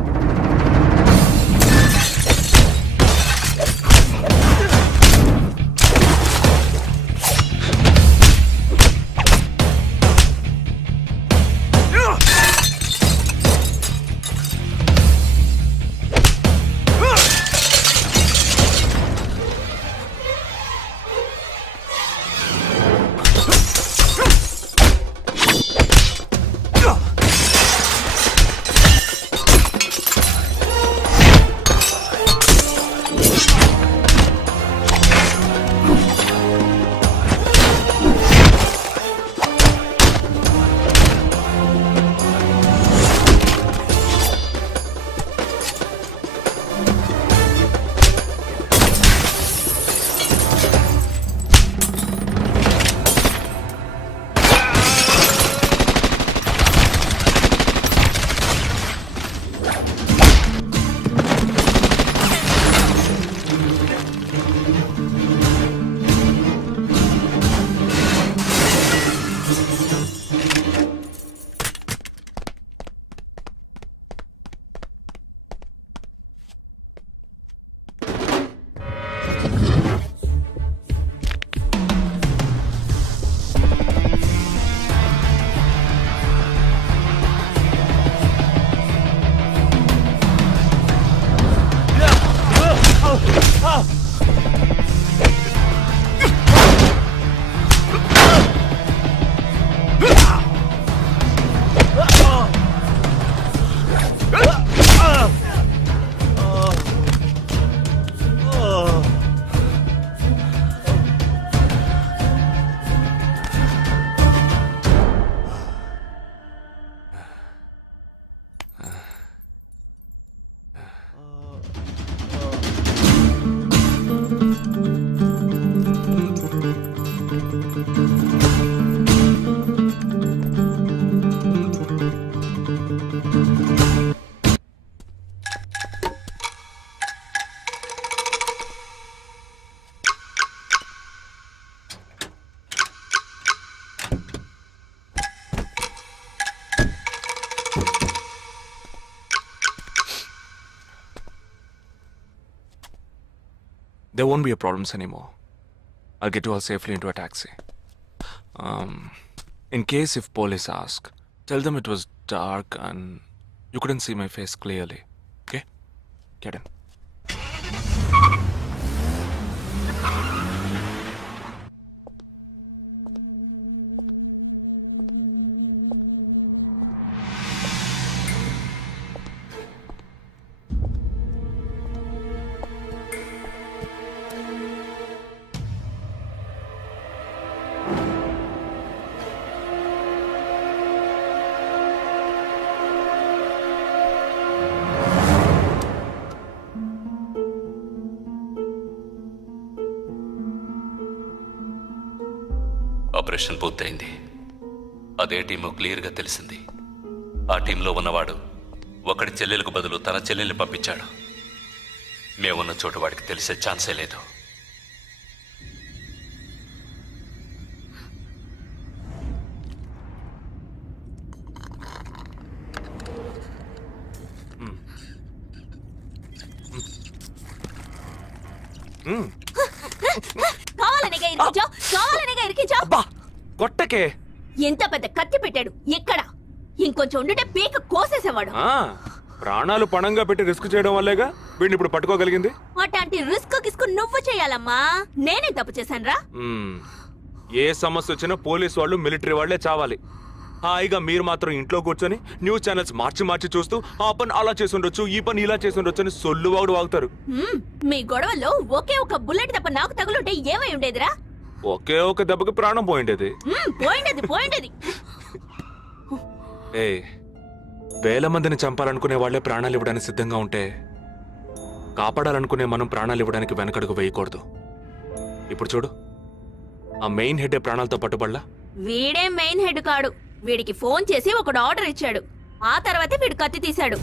there won't be a problems anymore. I'll get you all safely into a taxi. In case if police ask, tell them it was dark and you couldn't see my face clearly. Okay? Get in. Operation పూర్తయింది. అదే team క్లియర్గా తెలిసింది. ఆ టీంలో ఉన్నవాడు ఒకడి చెల్లెలకు బదులు తన చెల్లెల్ని పంపించాడు. మేమున్న చోటు వాడికి తెలిసే ఛాన్సే లేదు. అబ్బా కొట్టకే. ఎంత పెద్ద కత్తి పెట్టాడు. ఎక్కడ ఇంకొంచెం ఉండుంటే పీక కోసేసేవాడు. ప్రాణాలు పణంగా పెట్టి రిస్క్ చేయడం వల్లేగా వీడిని ఇప్పుడు పట్టుకోగలిగింది. అట్లాంటి రిస్క్ కిస్కు నువ్వు చేయాలమ్మా. నేనే తప్పు చేశానురా. ఏ సమస్య వచ్చినా పోలీస్ వాళ్ళు మిలిటరీ వాళ్లే చావాలి. హాయిగా మీరు మాత్రం ఇంట్లో కూర్చొని న్యూస్ ఛానల్స్ మార్చి మార్చి చూస్తూ ఆ పని అలా చేసుండొచ్చు, ఈ పని ఇలా చేసుండొచ్చు అని సొల్లు వాగుడు వాగుతారు. మీ గొడవలో ఒకే ఒక బుల్లెట్ తప్ప నాకు తగులుంటే ఏమై ఉండేదిరా? ఒకే ఒక దెబ్బకి ప్రాణం పోయిండేది. పోయిండేది. వేల మందిని చంపాలనుకునే వాళ్లే ప్రాణాలు ఇవ్వడానికి సిద్ధంగా ఉంటే కాపాడాలనుకునే మనం ప్రాణాలు ఇవ్వడానికి వెనకడుగు వేయకూడదు. ఇప్పుడు చూడు, ఆ మెయిన్ హెడ్ ప్రాణాలతో పట్టుబడలా. వీడే మెయిన్ హెడ్ కాడు. వీడికి ఫోన్ చేసి ఒకడు ఆర్డర్ ఇచ్చాడు. ఆ తర్వాతే వీడు కత్తి తీశాడు.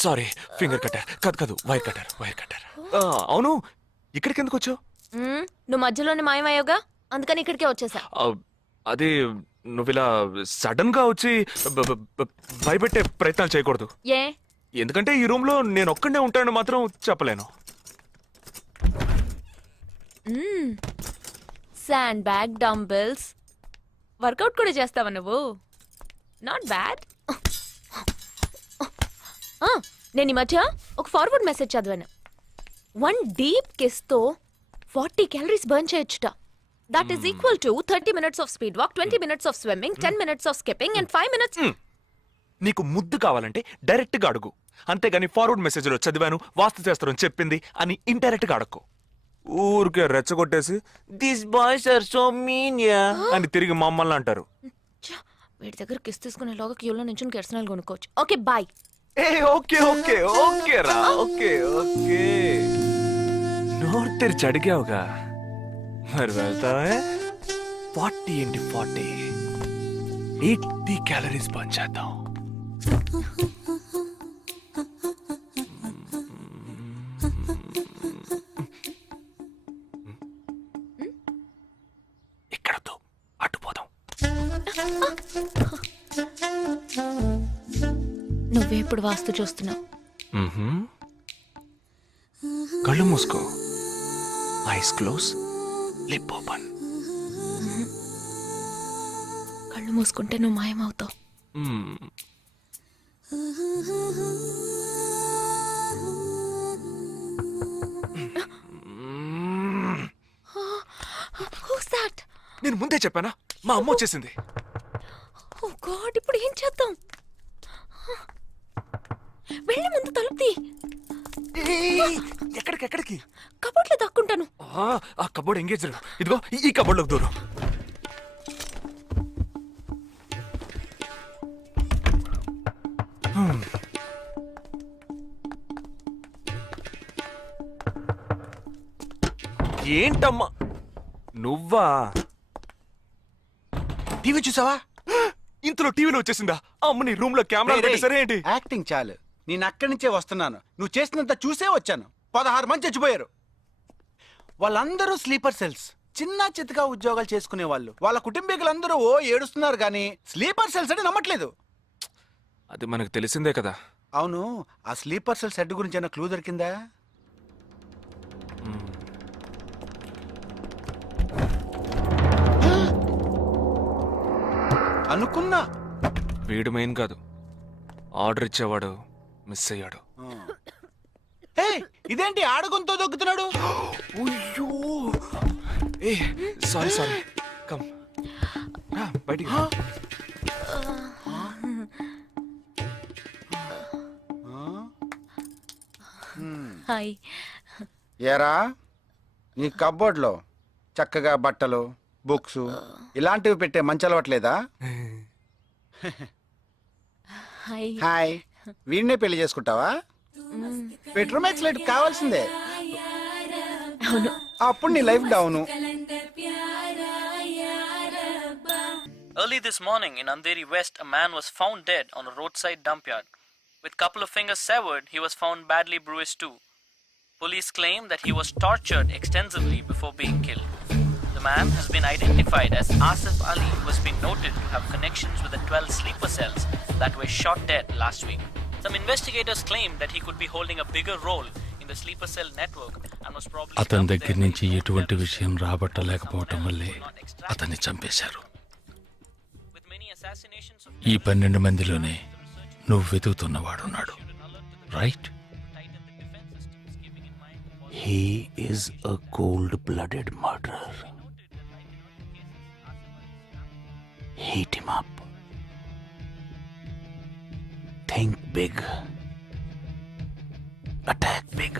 సారీ, ఫింగర్ కట్టర్ కాదు, వైర్ కట్టర్. అవును, ఇక్కడికి ఎందుకు వచ్చావు? నువ్వు మధ్యలోనే మాయమయ్యోగా, అందుకని ఇక్కడికే వచ్చేసా. అది నువ్వు ఇలా సడన్ గా వచ్చి భయపెట్టే ప్రయత్నాలు చేయకూడదు. ఏ? ఎందుకంటే ఈ రూమ్ లో నేను ఒక్కడే ఉంటానని మాత్రం చెప్పలేను. శాండ్ బ్యాగ్, డంబెల్స్, వర్కౌట్ కూడా చేస్తావా నువ్వు? Not bad. నేను ఈ మధ్య ఒక ఫార్వర్డ్ మెసేజ్ చదివాను. 1 డీప్ కిస్ తో 40 క్యాలరీస్ బర్న్ చేయొచ్చుట. That is equal to 30 minutes of speed walk, 20 minutes of swimming, 10 minutes of skipping and 5 minutes. నీకు ముద్దు కావాలంటే డైరెక్ట్ గా అడుగు, అంతేగాని ఫార్వర్డ్ మెసేజ్ లో చదివాను, వాస్తు శాస్త్రం చెప్పింది అని ఇండైరెక్ట్ గా అడక్కు. ఊరికే రెచ్చగొట్టేసి this boys are so mean అని తిరిగి మమ్మల్ని అంటారు. వీడి దగ్గర కిస్ తీసుకునేలోగా క్యూలో నుంచి కెర్సనాలు కొనుక్కోవచ్చు. Okay bye. ఓకే రా, ఓకే. నోరు తెరిచి అడిగావుగా, మరి వెళ్తావే? 40 into 40 80 క్యాలరీస్ బర్న్ చేద్దాం. ఇక్కడతో అటు పోదాం. నువ్వే ఇప్పుడు వాస్తు చూస్తున్నావు. కళ్ళు మూసుకో, ఐస్ క్లోజ్, లిప్ ఓపెన్. కళ్ళు మూసుకుంటే నువ్వు మాయమవుతావు. మ్మ్. Who's that? నేను ముందే చెప్పానా, మా అమ్మ వచ్చేసింది. Oh God, ఇప్పుడు ఏం చేద్దాం? వెళ్ళి ముందు తలుపు తీ. ఎక్కడికి? కబోర్డ్లో దాక్కుంటాను. ఆ కబోర్డ్ ఎంగేజ్. ఇదిగో ఈ కబోర్డ్లోకి దూరం. ఏంటమ్మా నువ్వా? టీవీ చూసావా? ఇంతలో టీవీలో వచ్చేసిందా? అమ్మని రూమ్ లో కెమెరా పెట్టేసరే ఏంటి? యాక్టింగ్ చాలు. నేను అక్కడి నుంచే వస్తున్నాను. నువ్వు చేసినంత చూసే వచ్చాను. 16 మంది చచ్చిపోయారు. వాళ్ళందరూ స్లీపర్ సెల్స్. చిన్న చిత్తగా ఉద్యోగాలు చేసుకునే వాళ్ళు. వాళ్ళ కుటుంబీకులందరూ ఏడుస్తున్నారు కానీ స్లీపర్ సెల్స్ అని నమ్మట్లేదు. అది మనకు తెలిసిందే కదా. అవును, ఆ స్లీపర్ సెల్స్ హెడ్ గురించి ఏమైనా క్లూ దొరికిందా? అనుకున్నా. వీడు మెయిన్ కాదు, ఆర్డర్ ఇచ్చేవాడు మిస్ అయ్యాడు. ఇదేంటి ఆడగొంతో దొక్కుతున్నాడు? ఏ సారీ కమ్ బయటికి. హాయ్. ఏరా, నీ కబ్బోర్డ్లో చక్కగా బట్టలు, బుక్స్ ఇలాంటివి పెట్టే మంచి అలవట్లేదా? హాయ్. హాయ్. వీడినే పెళ్లి చేసుకుంటావా? బెడ్రూమ్ ఎక్స్లైట్ కావాల్సిందే. అవును. అప్పుడు నీ life down. Early this morning in Andheri West, a man was found dead on a roadside dump yard. With couple of fingers severed, he was found badly bruised too. Police claim that he was tortured extensively before being killed. The man has been identified as Asif Ali, who has been noted to have connections with the 12 sleeper cells that were shot dead last week. Some investigators claim that he could be holding a bigger role in the sleeper cell network and was probably అతని దగ్గర నుంచి ఎటువంటి విషయం రాబట్టలేకపోవటం వల్లే అతన్ని చంపేశారు. ఈ 12 మందిలోనే నువ్వు వెతుకుతున్నవాడున్నాడు, right? He is a cold-blooded murderer. Heat him up. Think big. Attack big.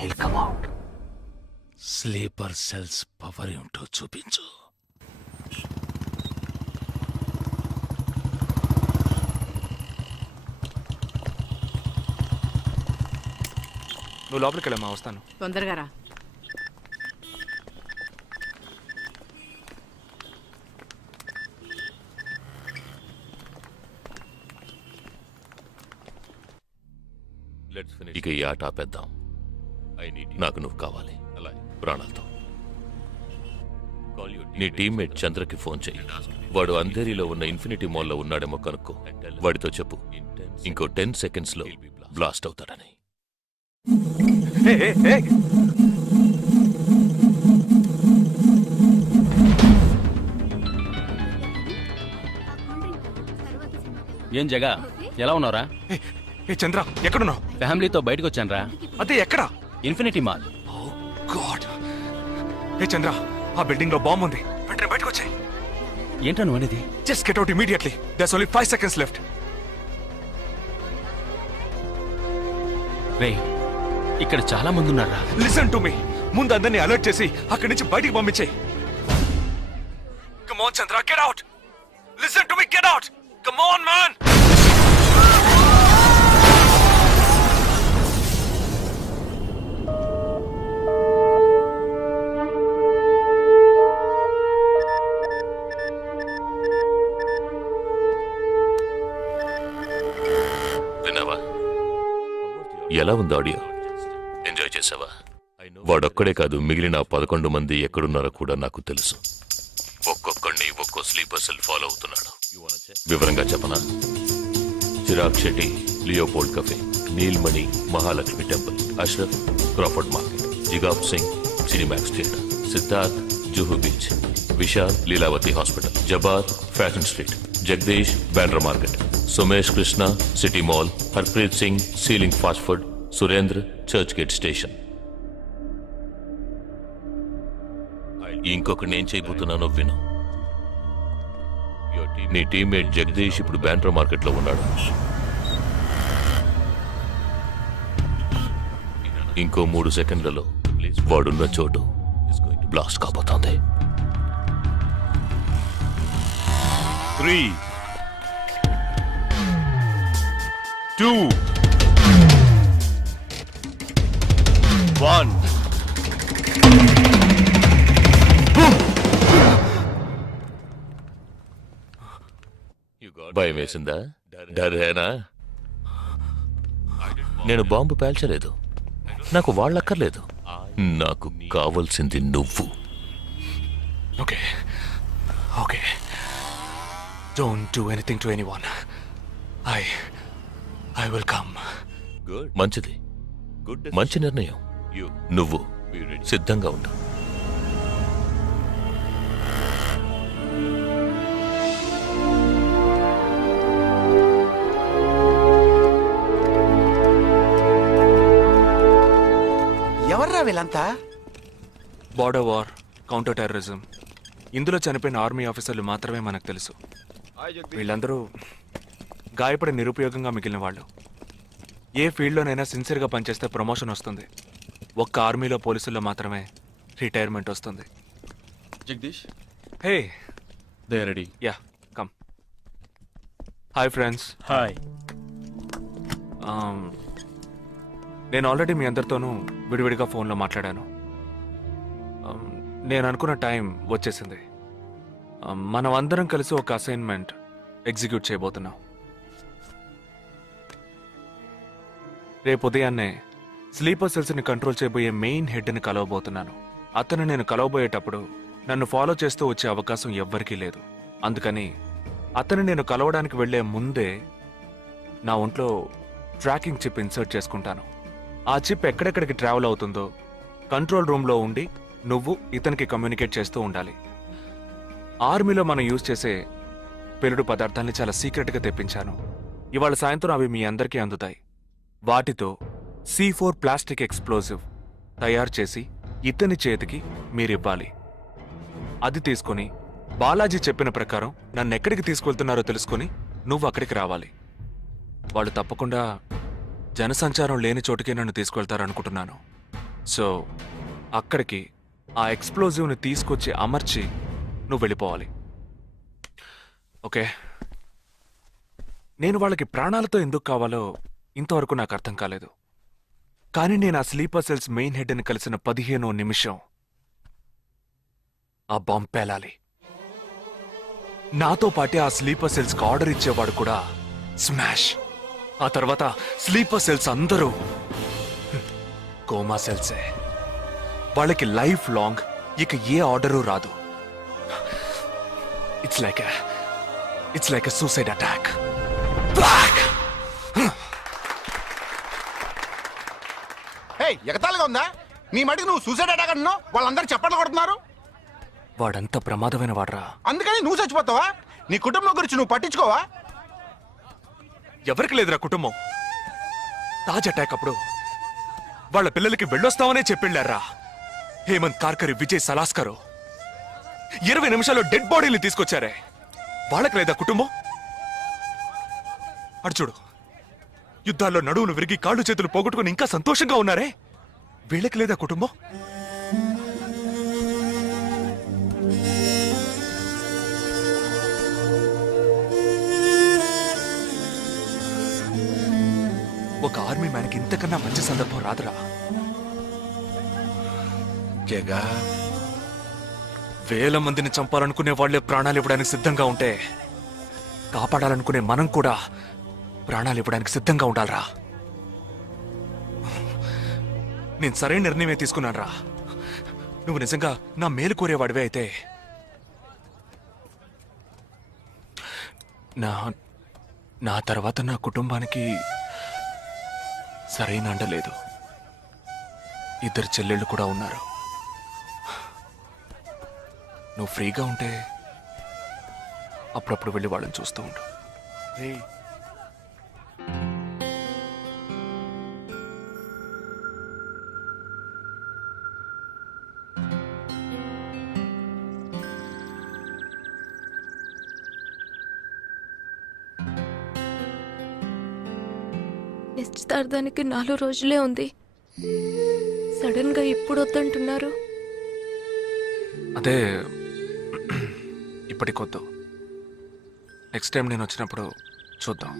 He'll come out. Sleeper cells power ఏంటో చూపించు. నువ్వు లోపలికి వెళ్ళమ్మా, వస్తాను. తొందరగా రా. ఇక ఈ ఆట ఆపేద్దాం. నాకు నువ్వు కావాలి ప్రాణాలతో. నీ టీమ్మేట్ చంద్రకి ఫోన్ చెయ్యి. వాడు అంధేరిలో ఉన్న ఇన్ఫినిటీ మాల్లో ఉన్నాడేమో కనుక్కో. వాడితో చెప్పు ఇంకో 10 seconds లో బ్లాస్ట్ అవుతాడని. ఏం జగా, ఎలా ఉన్నారా? ఏ చంద్ర, ఎక్కడున్నావు? ఫ్యామిలీతో బయటకు వచ్చానరా. అదే ఎక్కడ? Infinity mall. గాడ్. ఏ చంద్ర, ఆ బిల్డింగ్ లో బాంబు ఉంది. వెంటనే బయటకు వచ్చాయి. ఏంటా నువ్వు అనేది? Just get out immediately. There's only 5 seconds left. రేయ్, ఇక్కడ చాలా మంది ఉన్నారా? Listen to me. ముందు అందరినీ అలర్ట్ చేసి అక్కడి నుంచి బయటికి పంపించేయి. Come on Chandra, get out. Listen to me, get out. Come on man. విన్నావా? ఎలా ఉంది ఆడియో? ఎంజాయ్ చేసావా? వాడొక్కడే కాదు, మిగిలిన 11 మంది ఎక్కడున్నారో కూడా నాకు తెలుసు. ఒక్కొక్కడిని ఒక్కో స్లీపర్ సెల్ ఫాలో అవుతున్నాడు. వివరంగా చెప్పనా? Chirag Shetty, Leopold cafe, Neelmani, Mahalakshmi temple, Ashraf, Crawford market, Jigab Singh, Cinemax theatre, Siddharth, Juhu beach, Vishal Lilavati hospital, Jabbar fashion street, Jagdish Bandra market, Sumesh Krishna city mall, Harpreet Singh ceiling fast food, Surendra Churchgate station. ఇంకొకటి నేను చేయబోతున్నానో విను. నీ టీమ్మేట్ జగదీష్ ఇప్పుడు బ్యాండ్రా మార్కెట్లో ఉన్నాడు. ఇంకో 3 సెకండ్లలో వాడున్న చోటు బ్లాస్ట్ కాబోతోంది. 3, 2, 1. భయం వేసిందా? డరేనా? నేను బాంబు పేల్చలేదు. నాకు వాళ్ళక్కర్లేదు. నాకు కావలసింది నువ్వు. Okay okay, don't do anything to anyone. I will come. మంచిది, మంచి నిర్ణయం. నువ్వు సిద్ధంగా ఉండు. ఎవర్రా వీళ్ళంతా? బార్డర్ వార్, కౌంటర్ టెర్రరిజం, ఇందులో చనిపోయిన ఆర్మీ ఆఫీసర్లు మాత్రమే మనకు తెలుసు. వీళ్ళందరూ గాయపడి నిరుపయోగంగా మిగిలిన వాళ్ళు. ఏ ఫీల్డ్లోనైనా సిన్సియర్గా పనిచేస్తే ప్రమోషన్ వస్తుంది. ఒక్క ఆర్మీలో పోలీసుల్లో మాత్రమే రిటైర్మెంట్ వస్తుంది. Jagdish, hey they ready. Yeah come. Hi friends. Hi. నేను ఆల్రెడీ మీ అందరితోనూ విడివిడిగా ఫోన్లో మాట్లాడాను. నేను అనుకున్న టైం వచ్చేసింది. మనం అందరం కలిసి ఒక అసైన్మెంట్ ఎగ్జిక్యూట్ చేయబోతున్నాం. రేపు ఉదయాన్నే స్లీపర్ సెల్స్ని కంట్రోల్ చేయబోయే మెయిన్ హెడ్ని కలవబోతున్నాను. అతను నేను కలవబోయేటప్పుడు నన్ను ఫాలో చేస్తూ వచ్చే అవకాశం ఎవ్వరికీ లేదు. అందుకని అతను నేను కలవడానికి వెళ్లే ముందే నా ఒంట్లో ట్రాకింగ్ చిప్ ఇన్సర్ట్ చేసుకుంటాను. ఆ చిప్ ఎక్కడెక్కడికి ట్రావెల్ అవుతుందో కంట్రోల్ రూమ్లో ఉండి నువ్వు ఇతనికి కమ్యూనికేట్ చేస్తూ ఉండాలి. ఆర్మీలో మనం యూజ్ చేసే పెలుడు పదార్థాల్ని చాలా సీక్రెట్గా తెప్పించాను. ఇవాళ సాయంత్రం అవి మీ అందరికీ అందుతాయి. వాటితో C4 ప్లాస్టిక్ ఎక్స్ప్లోజివ్ తయారు చేసి ఇతని చేతికి మీరివ్వాలి. అది తీసుకుని బాలాజీ చెప్పిన ప్రకారం నన్ను ఎక్కడికి తీసుకెళ్తున్నారో తెలుసుకుని నువ్వు అక్కడికి రావాలి. వాళ్ళు తప్పకుండా జనసంచారం లేని చోటుకే నన్ను తీసుకెళ్తారనుకుంటున్నాను. సో అక్కడికి ఆ ఎక్స్ప్లోజివ్ని తీసుకొచ్చి అమర్చి నువ్వు వెళ్ళిపోవాలి. ఓకే? నేను వాళ్ళకి ప్రాణాలతో ఎందుకు కావాలో ఇంతవరకు నాకు అర్థం కాలేదు. కానీ నేను ఆ స్లీపర్ సెల్స్ మెయిన్ హెడ్ని కలిసిన 15వ నిమిషం ఆ బాంబ్ పేలాలి. నాతో పాటే ఆ స్లీపర్ సెల్స్కి ఆర్డర్ ఇచ్చేవాడు కూడా స్మాష్. ఆ తర్వాత స్లీపర్ సెల్స్ అందరూ కోమా సెల్సే. వాళ్ళకి లైఫ్ లాంగ్ ఇక ఏ ఆర్డరు రాదు. It's like a suicide attack. ఎగతాళిగా ఉందా? నీ మటుకు నువ్వు సూసైడ్ అటాక్ అంటున్నావు, వాళ్ళందరూ చప్పట్లు కొడుతున్నారు. వాడంత ప్రమాదమైన వాడ్రా. అందుకని నువ్వు చచ్చిపోతావా? నీ కుటుంబం గురించి నువ్వు పట్టించుకోవా? ఎవరికి లేదురా కుటుంబం. తాజ్ అటాక్ అప్పుడు వాళ్ళ పిల్లలకి వెళ్ళొస్తామనే చెప్పెళ్ళారా. హేమంత్ కార్కరి, విజయ్ సలాస్కరు 20 నిమిషాల్లో డెడ్ బాడీని తీసుకొచ్చారే. వాళ్ళకి లేదా కుటుంబం? అడు చూడు, యుద్ధాల్లో నడువులు విరిగి కాళ్ళు చేతులు పోగొట్టుకుని ఇంకా సంతోషంగా ఉన్నారే. వీళ్ళకి లేదా కుటుంబం? ఒక ఆర్మీ మ్యాన్కి ఇంతకన్నా మంచి సందర్భం రాదురా. జగా, వేల మందిని చంపాలనుకునే వాళ్లే ప్రాణాలు ఇవ్వడానికి సిద్ధంగా ఉంటే కాపాడాలనుకునే మనం కూడా ప్రాణాలు ఇవ్వడానికి సిద్ధంగా ఉండాలరా. నేను సరైన నిర్ణయమే తీసుకున్నానురా. నువ్వు నిజంగా నా మేలు కోరేవాడివే అయితే నా తర్వాత నా కుటుంబానికి సరైన అండ లేదు. 2 చెల్లెళ్ళు కూడా ఉన్నారు. నువ్వు ఫ్రీగా ఉంటే అప్పుడప్పుడు వెళ్ళి వాళ్ళని చూస్తూ ఉండు. రే నిశ్చితార్థానికి 4 రోజులే ఉంది. సడన్ గా ఇప్పుడు వద్దంటున్నారు. అదే ఇప్పటికొద్దు, నెక్స్ట్ టైం నేను వచ్చినప్పుడు చూద్దాం.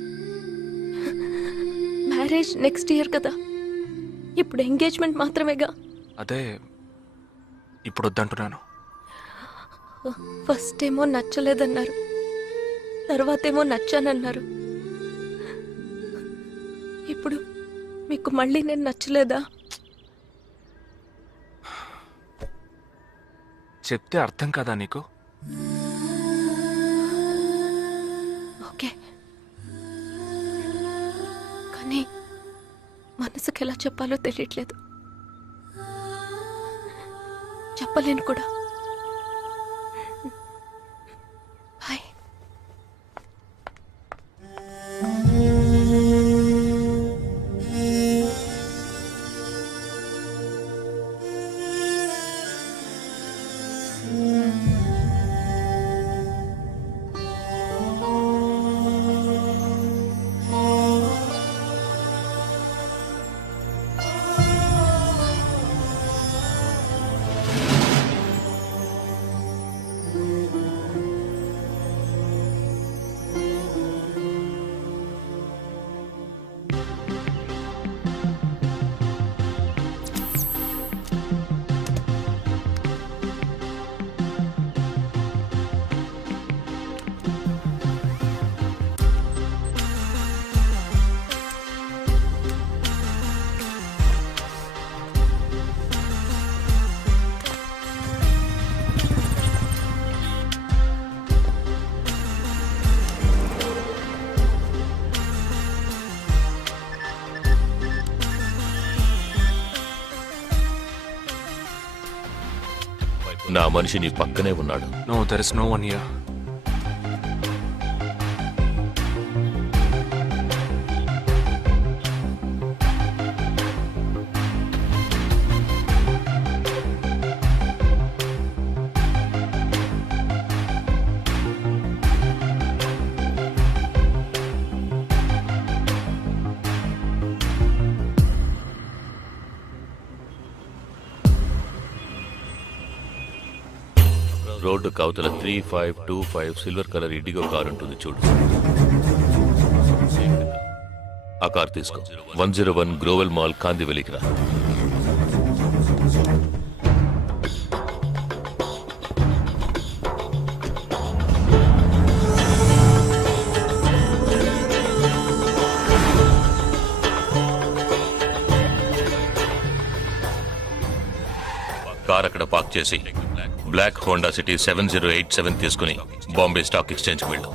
మ్యారేజ్ నెక్స్ట్ ఇయర్ కదా, ఇప్పుడు ఎంగేజ్మెంట్ మాత్రమేగా. అదే ఇప్పుడు వద్దంటున్నాను. ఫస్ట్ ఏమో నచ్చలేదన్నారు, తర్వాతేమో నచ్చానన్నారు. ఇప్పుడు మీకు మళ్ళీ నేను నచ్చలేదా? చెప్తే అర్థం కాదా నీకు? ఓకే, కానీ మనసుకి ఎలా చెప్పాలో తెలియట్లేదు. చెప్పలేను కూడా. బాయ్. నా మనిషి నీ పక్కనే ఉన్నాడు. No, there is no one here. Road కవతల 3525 సిల్వర్ కలర్ ఇండిగో కార్ ఉంటుంది చూడు. ఆ కార్ తీసుకో. 101 గ్రోవెల్ మాల్ కాందివెలికి రా. కార్ అక్కడ పార్క్ చేసి బ్లాక్ హోండా సిటీ 7087 తీసుకుని బాంబే స్టాక్ ఎక్స్చేంజ్కి వెళ్ళు.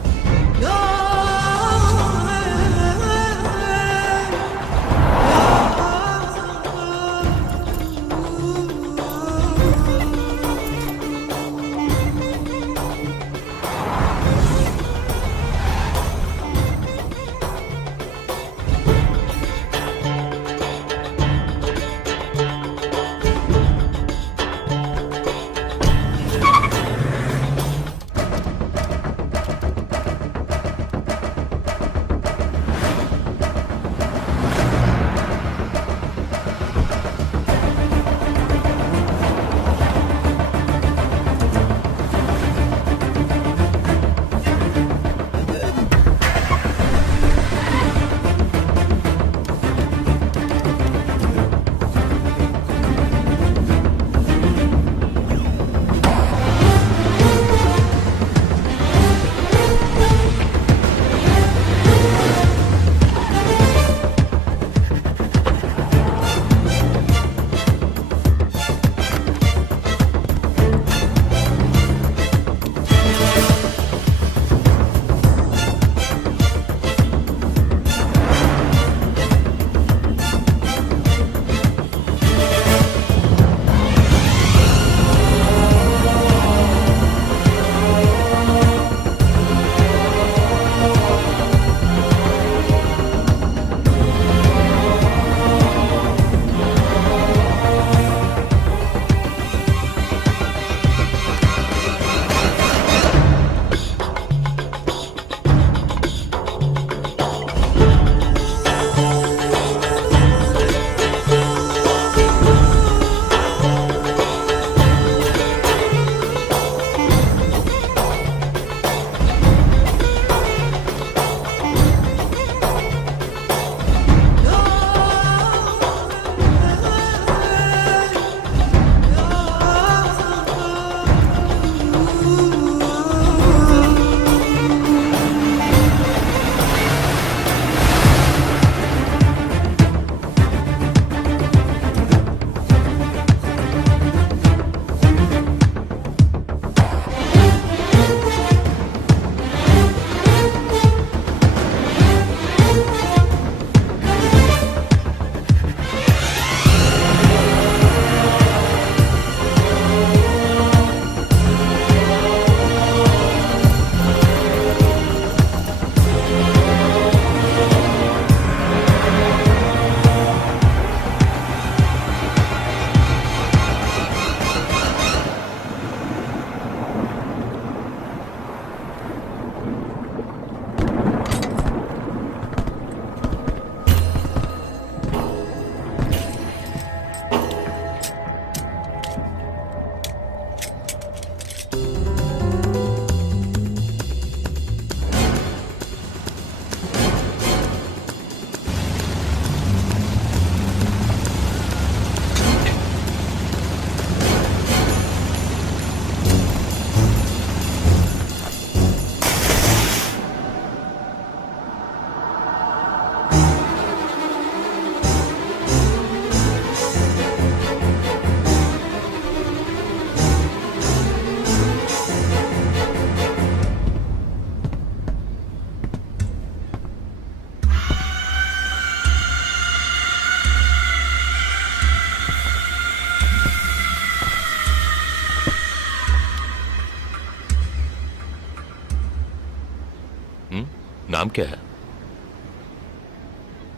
నామ్ క్యా హై?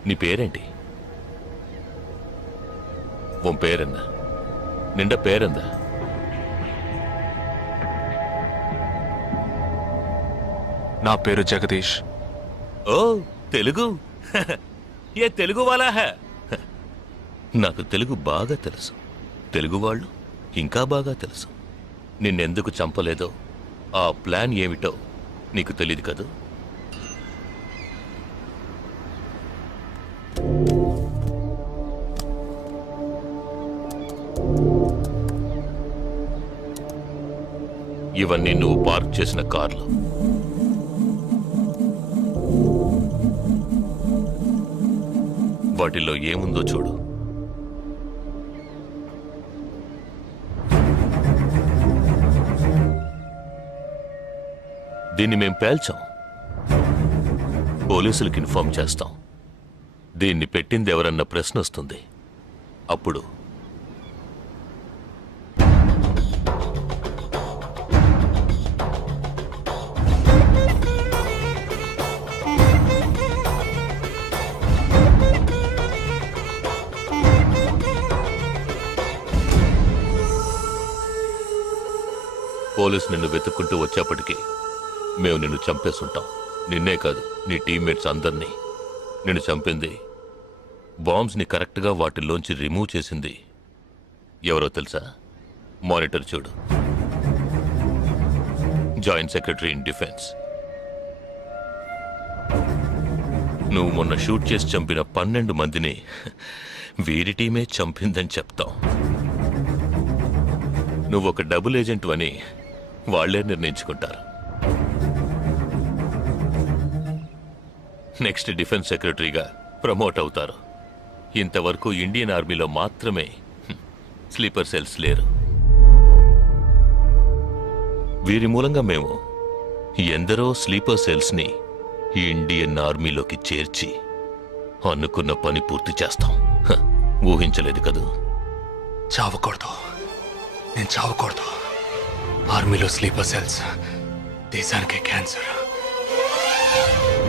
నీ పేరేంటి? ఉన్ పేరెన్న? నిండా పేరెందా? నా పేరు జగదీష్. ఓ తెలుగు. ఏ తెలుగు వాలా హై? నాకు తెలుగు బాగా తెలుసు. తెలుగు వాళ్ళు ఇంకా బాగా తెలుసు. నిన్నెందుకు చంపలేదో, ఆ ప్లాన్ ఏమిటో నీకు తెలియదు కదూ? ఇవన్నీ నువ్వు పార్క్ చేసిన కార్లు. వాటిల్లో ఏముందో చూడు. దీన్ని మేం పేల్చాం. పోలీసులకు ఇన్ఫార్మ్ చేస్తాం. దీన్ని పెట్టింది ఎవరన్న ప్రశ్న వస్తుంది. అప్పుడు పోలీసు నిన్ను వెతుక్కుంటూ వచ్చేప్పటికీ మేము నిన్ను చంపేసుంటాం. నిన్నే కాదు, నీ టీమ్మేట్స్ అందరినీ. నిన్ను చంపింది, బాంబ్స్ని కరెక్ట్గా వాటిల్లోంచి రిమూవ్ చేసింది ఎవరో తెలుసా? మానిటర్ చూడు. Joint secretary in defence. నువ్వు మొన్న షూట్ చేసి చంపిన 12 మందిని వీరి టీమే చంపిందని చెప్తాం. నువ్వు ఒక డబుల్ ఏజెంట్ అని వాళ్లే నిర్ణయించుకుంటారు. నెక్స్ట్ డిఫెన్స్ సెక్రటరీగా ప్రమోట్ అవుతారు. ఇంతవరకు ఇండియన్ ఆర్మీలో మాత్రమే స్లీపర్ సెల్స్ లేరు. వీరి మూలంగా మేము ఎందరో స్లీపర్ సెల్స్ని ఇండియన్ ఆర్మీలోకి చేర్చి అనుకున్న పని పూర్తి చేస్తాం. ఊహించలేదు కదూ? చావకూడదు, నేను చావకూడదు. ఆర్మీలో స్లీపర్ సెల్స్ దేశానికే క్యాన్సర్.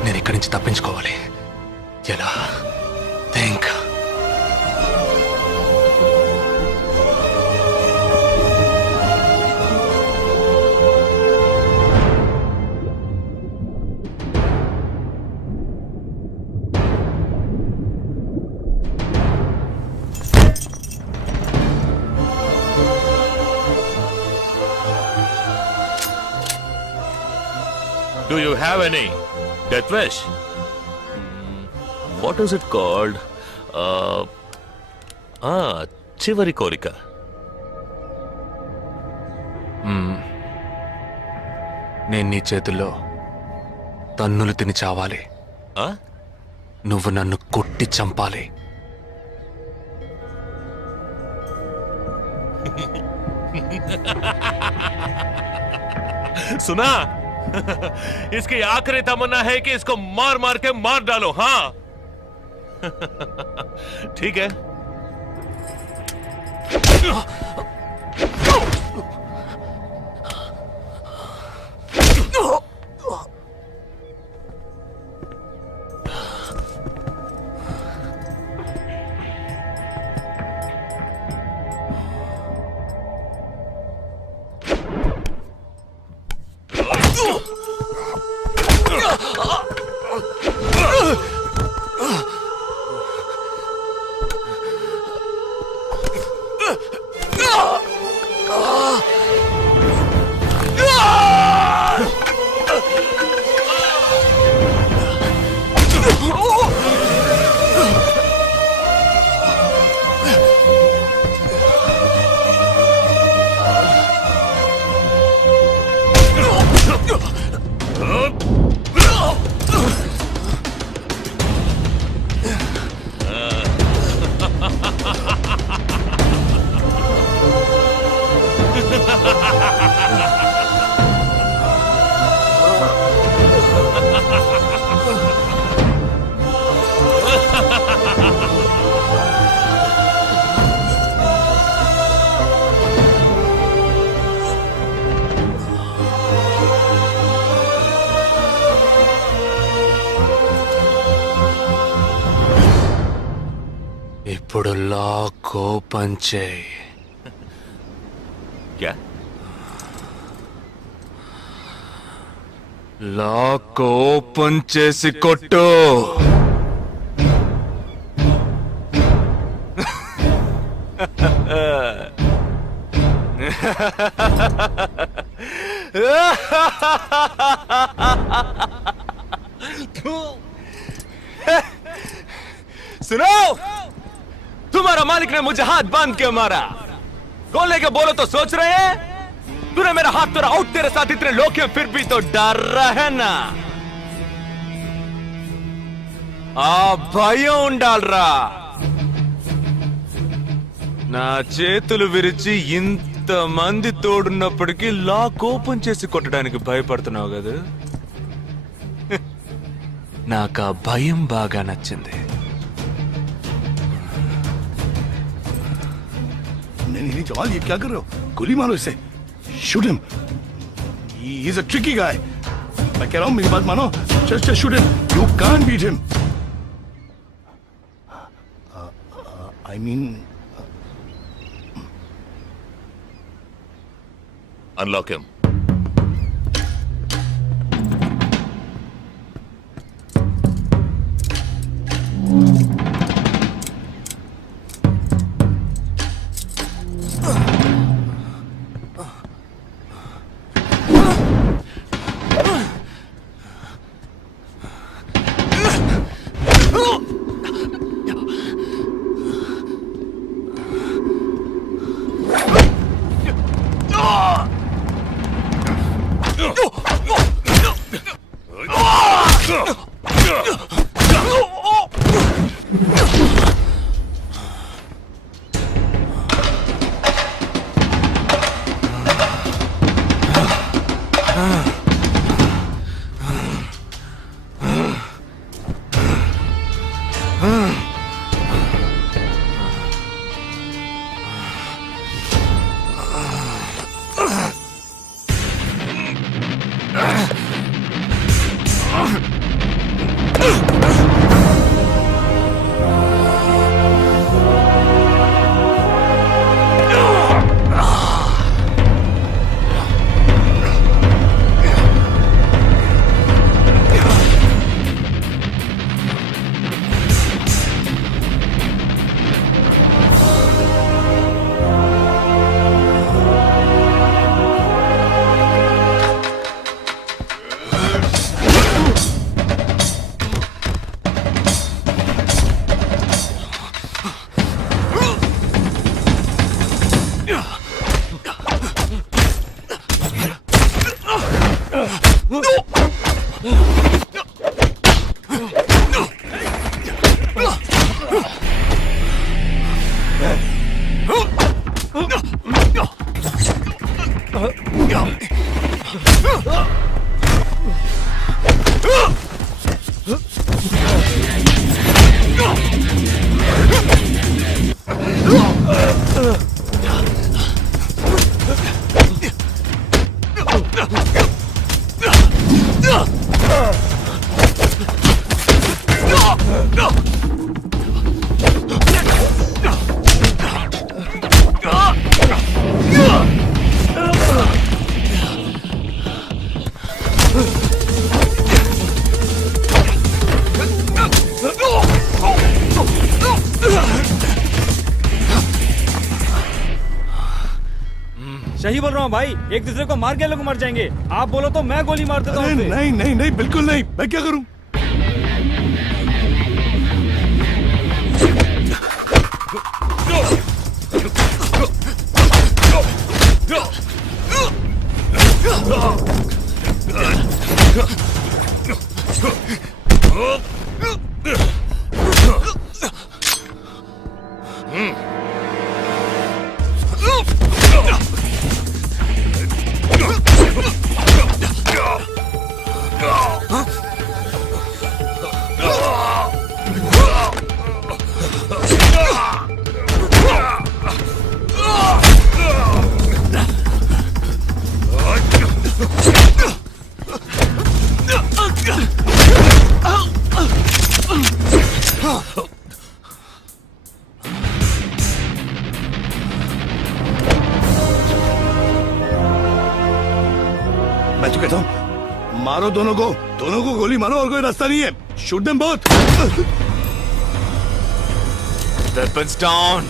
నేను ఇక్కడి నుంచి తప్పించుకోవాలి. ఎలా? Think. Do you have any death wish? What is it called? చివరి కోరిక. నేను నీ చేతుల్లో తన్నులు తిని చావాలి. నువ్వు నన్ను కొట్టి చంపాలి. सुना? इसकी आखिरी तमन्ना है कि इसको मार मार के मार डालो. हाँ ठीक है. ఇప్పుడు లాక్ ఓపెన్ చేయి. క్యా లాక్ ఓపెన్ చేసి కొట్టు. सुनो, तुम्हारा मालिक ने मुझे हाथ बांध के मारा. कौन लेके बोलो तो सोच रहे हैं? तूने मेरा हाथ तोड़ा आउट, तेरे साथ इतने लोग हैं फिर भी तो डर रहा है ना. ఆ భయం ఉండాలరా. నా చేతులు విరిచి ఇంతమంది తోడున్నప్పటికీ లాక్ ఓపెన్ చేసి కొట్టడానికి భయపడుతున్నావు కదా. నాకు ఆ భయం బాగా నచ్చింది. नहीं जवाल, ये क्या कर रहे हो? गोली मारो इसे. Shoot him. He is a tricky guy. मैं कह रहा हूं, मेरी बात मानो. Just shoot him. You can't beat him. I mean, unlock him. सही बोल रहा हूँ भाई, एक दूसरे को मार के लोग मर जाएंगे. आप बोलो तो मैं गोली मार देता हूँ. नहीं नहीं नहीं, बिल्कुल नहीं. मैं क्या करूं? कहता हूँ मारो दोनों को गोली मारो और कोई रास्ता नहीं है shoot them both Weapons down.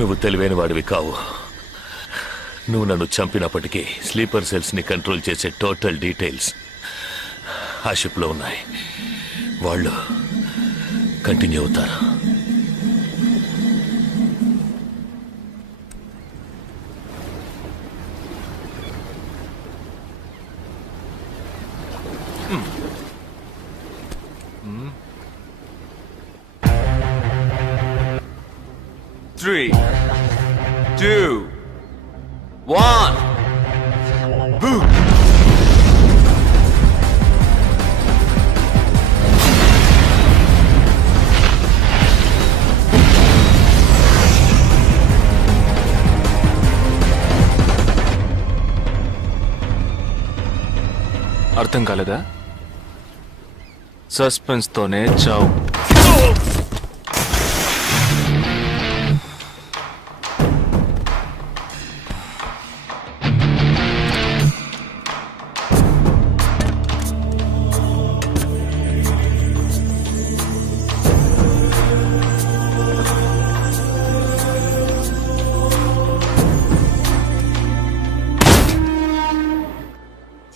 నువ్వు తెలివైన వాడివి కావు. నువ్వు నన్ను చంపినప్పటికీ స్లీపర్ సెల్స్ ని కంట్రోల్ చేసే టోటల్ డీటెయిల్స్ ఆ షిప్లో ఉన్నాయి. వాళ్ళు కంటిన్యూ అవుతారు. Three, two, one. Boom. అర్థం కాలేదా? సస్పెన్స్ తోనే చావు.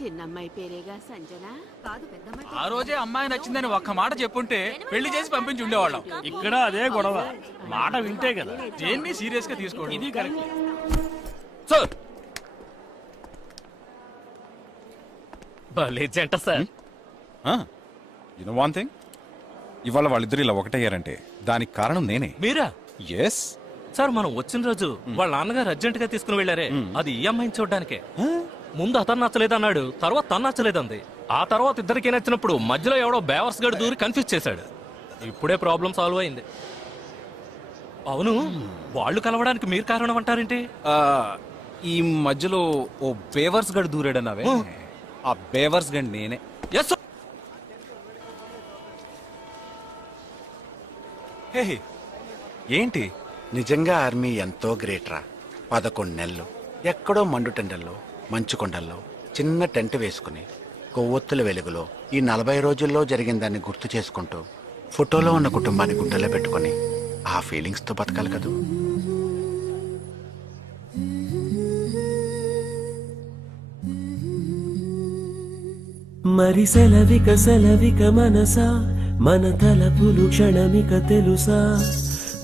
చిన్నమ్మాయి పేరేగా సంజన కాదు పెద్దమ్మాయి. ఆ రోజే అమ్మాయి నచ్చిందని ఒక్క మాట చెప్పుంటే పెళ్లి చేసి పంపించి ఉండేవాళ్ళం. ఇక్కడ అదే గొడవ, మాట వింటే కదా దేన్ని సీరియస్ గా తీసుకోండి. ఇది కరెక్ట్ సార్. భలే జంట sir. You know one thing, ఇవాళ వాళ్ళిద్దరు ఇలా ఒకటయ్యారంటే దానికి కారణం నేనే. మీరా? ఎస్ సార్, మనం వచ్చిన రోజు వాళ్ళ నాన్నగారు అర్జెంట్ గా తీసుకుని వెళ్ళారే, అది ఈ అమ్మాయిని చూడడానికే. ముందు అతను నచ్చలేదన్నాడు, తర్వాత తను నచ్చలేదంది. ఆ తర్వాత ఇద్దరికి నచ్చినప్పుడు మధ్యలో ఎవడో బేవర్స్ గడు దూరి కన్ఫ్యూజ్ చేశాడు. ఇప్పుడే ప్రాబ్లం సాల్వ్ అయింది. అవును, వాళ్ళు కలవడానికి మీరు కారణం అంటారేంటి? ఈ మధ్యలో ఓ బేవర్స్ గడు దూరాడన్నావే, ఆ బేవర్స్ గడ్ నేనే. ఎస్. హే ఏంటి? నిజంగా ఆర్మీ ఎంతో గ్రేట్ రా. 11 నెలలు ఎక్కడో మండుటెండల్లో మంచు కొండల్లో చిన్న టెంట్ వేసుకుని కొవ్వొత్తుల వెలుగులో ఈ 40 రోజుల్లో జరిగిన దాన్ని గుర్తు చేసుకుంటూ ఫోటోలో ఉన్న కుటుంబాన్ని గుండెల్లో పెట్టుకొని ఆ ఫీలింగ్స్తో బతకాలి కదూ. మరి సెలవిక మనసా మన తలపులు క్షణమిక తెలుసా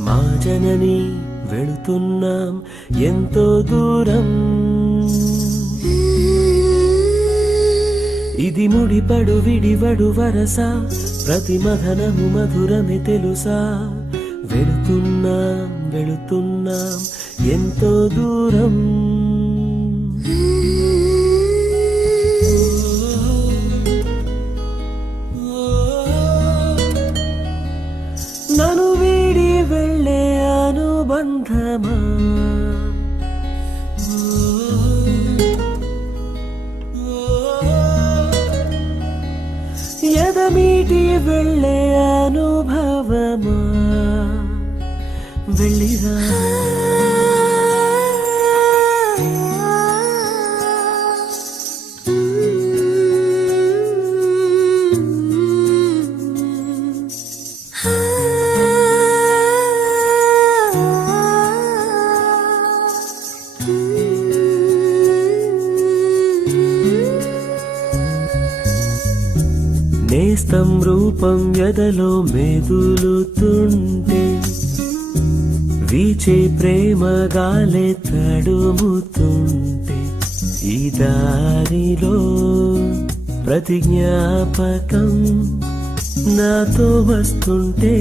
మా జనని వెళుతున్నాం ఎంతో దూరం ఇది ముడిపడు విడివడు వరస ప్రతి మధనము మధురమే తెలుసా వెళుతున్నాం ఎంతో దూరం నన్ను వీడి వెళ్ళే అనుబంధమా ఎదమీటి వెళ్ళే అనుభవమా వెళ్ళిరా నేస్తం రూపం ఎదలో మెదులుతుంటే వీచే ప్రేమ గాలే తడుముతుంటే ఈ దారిలో ప్రతి జ్ఞాపకం నాతో వస్తుంటే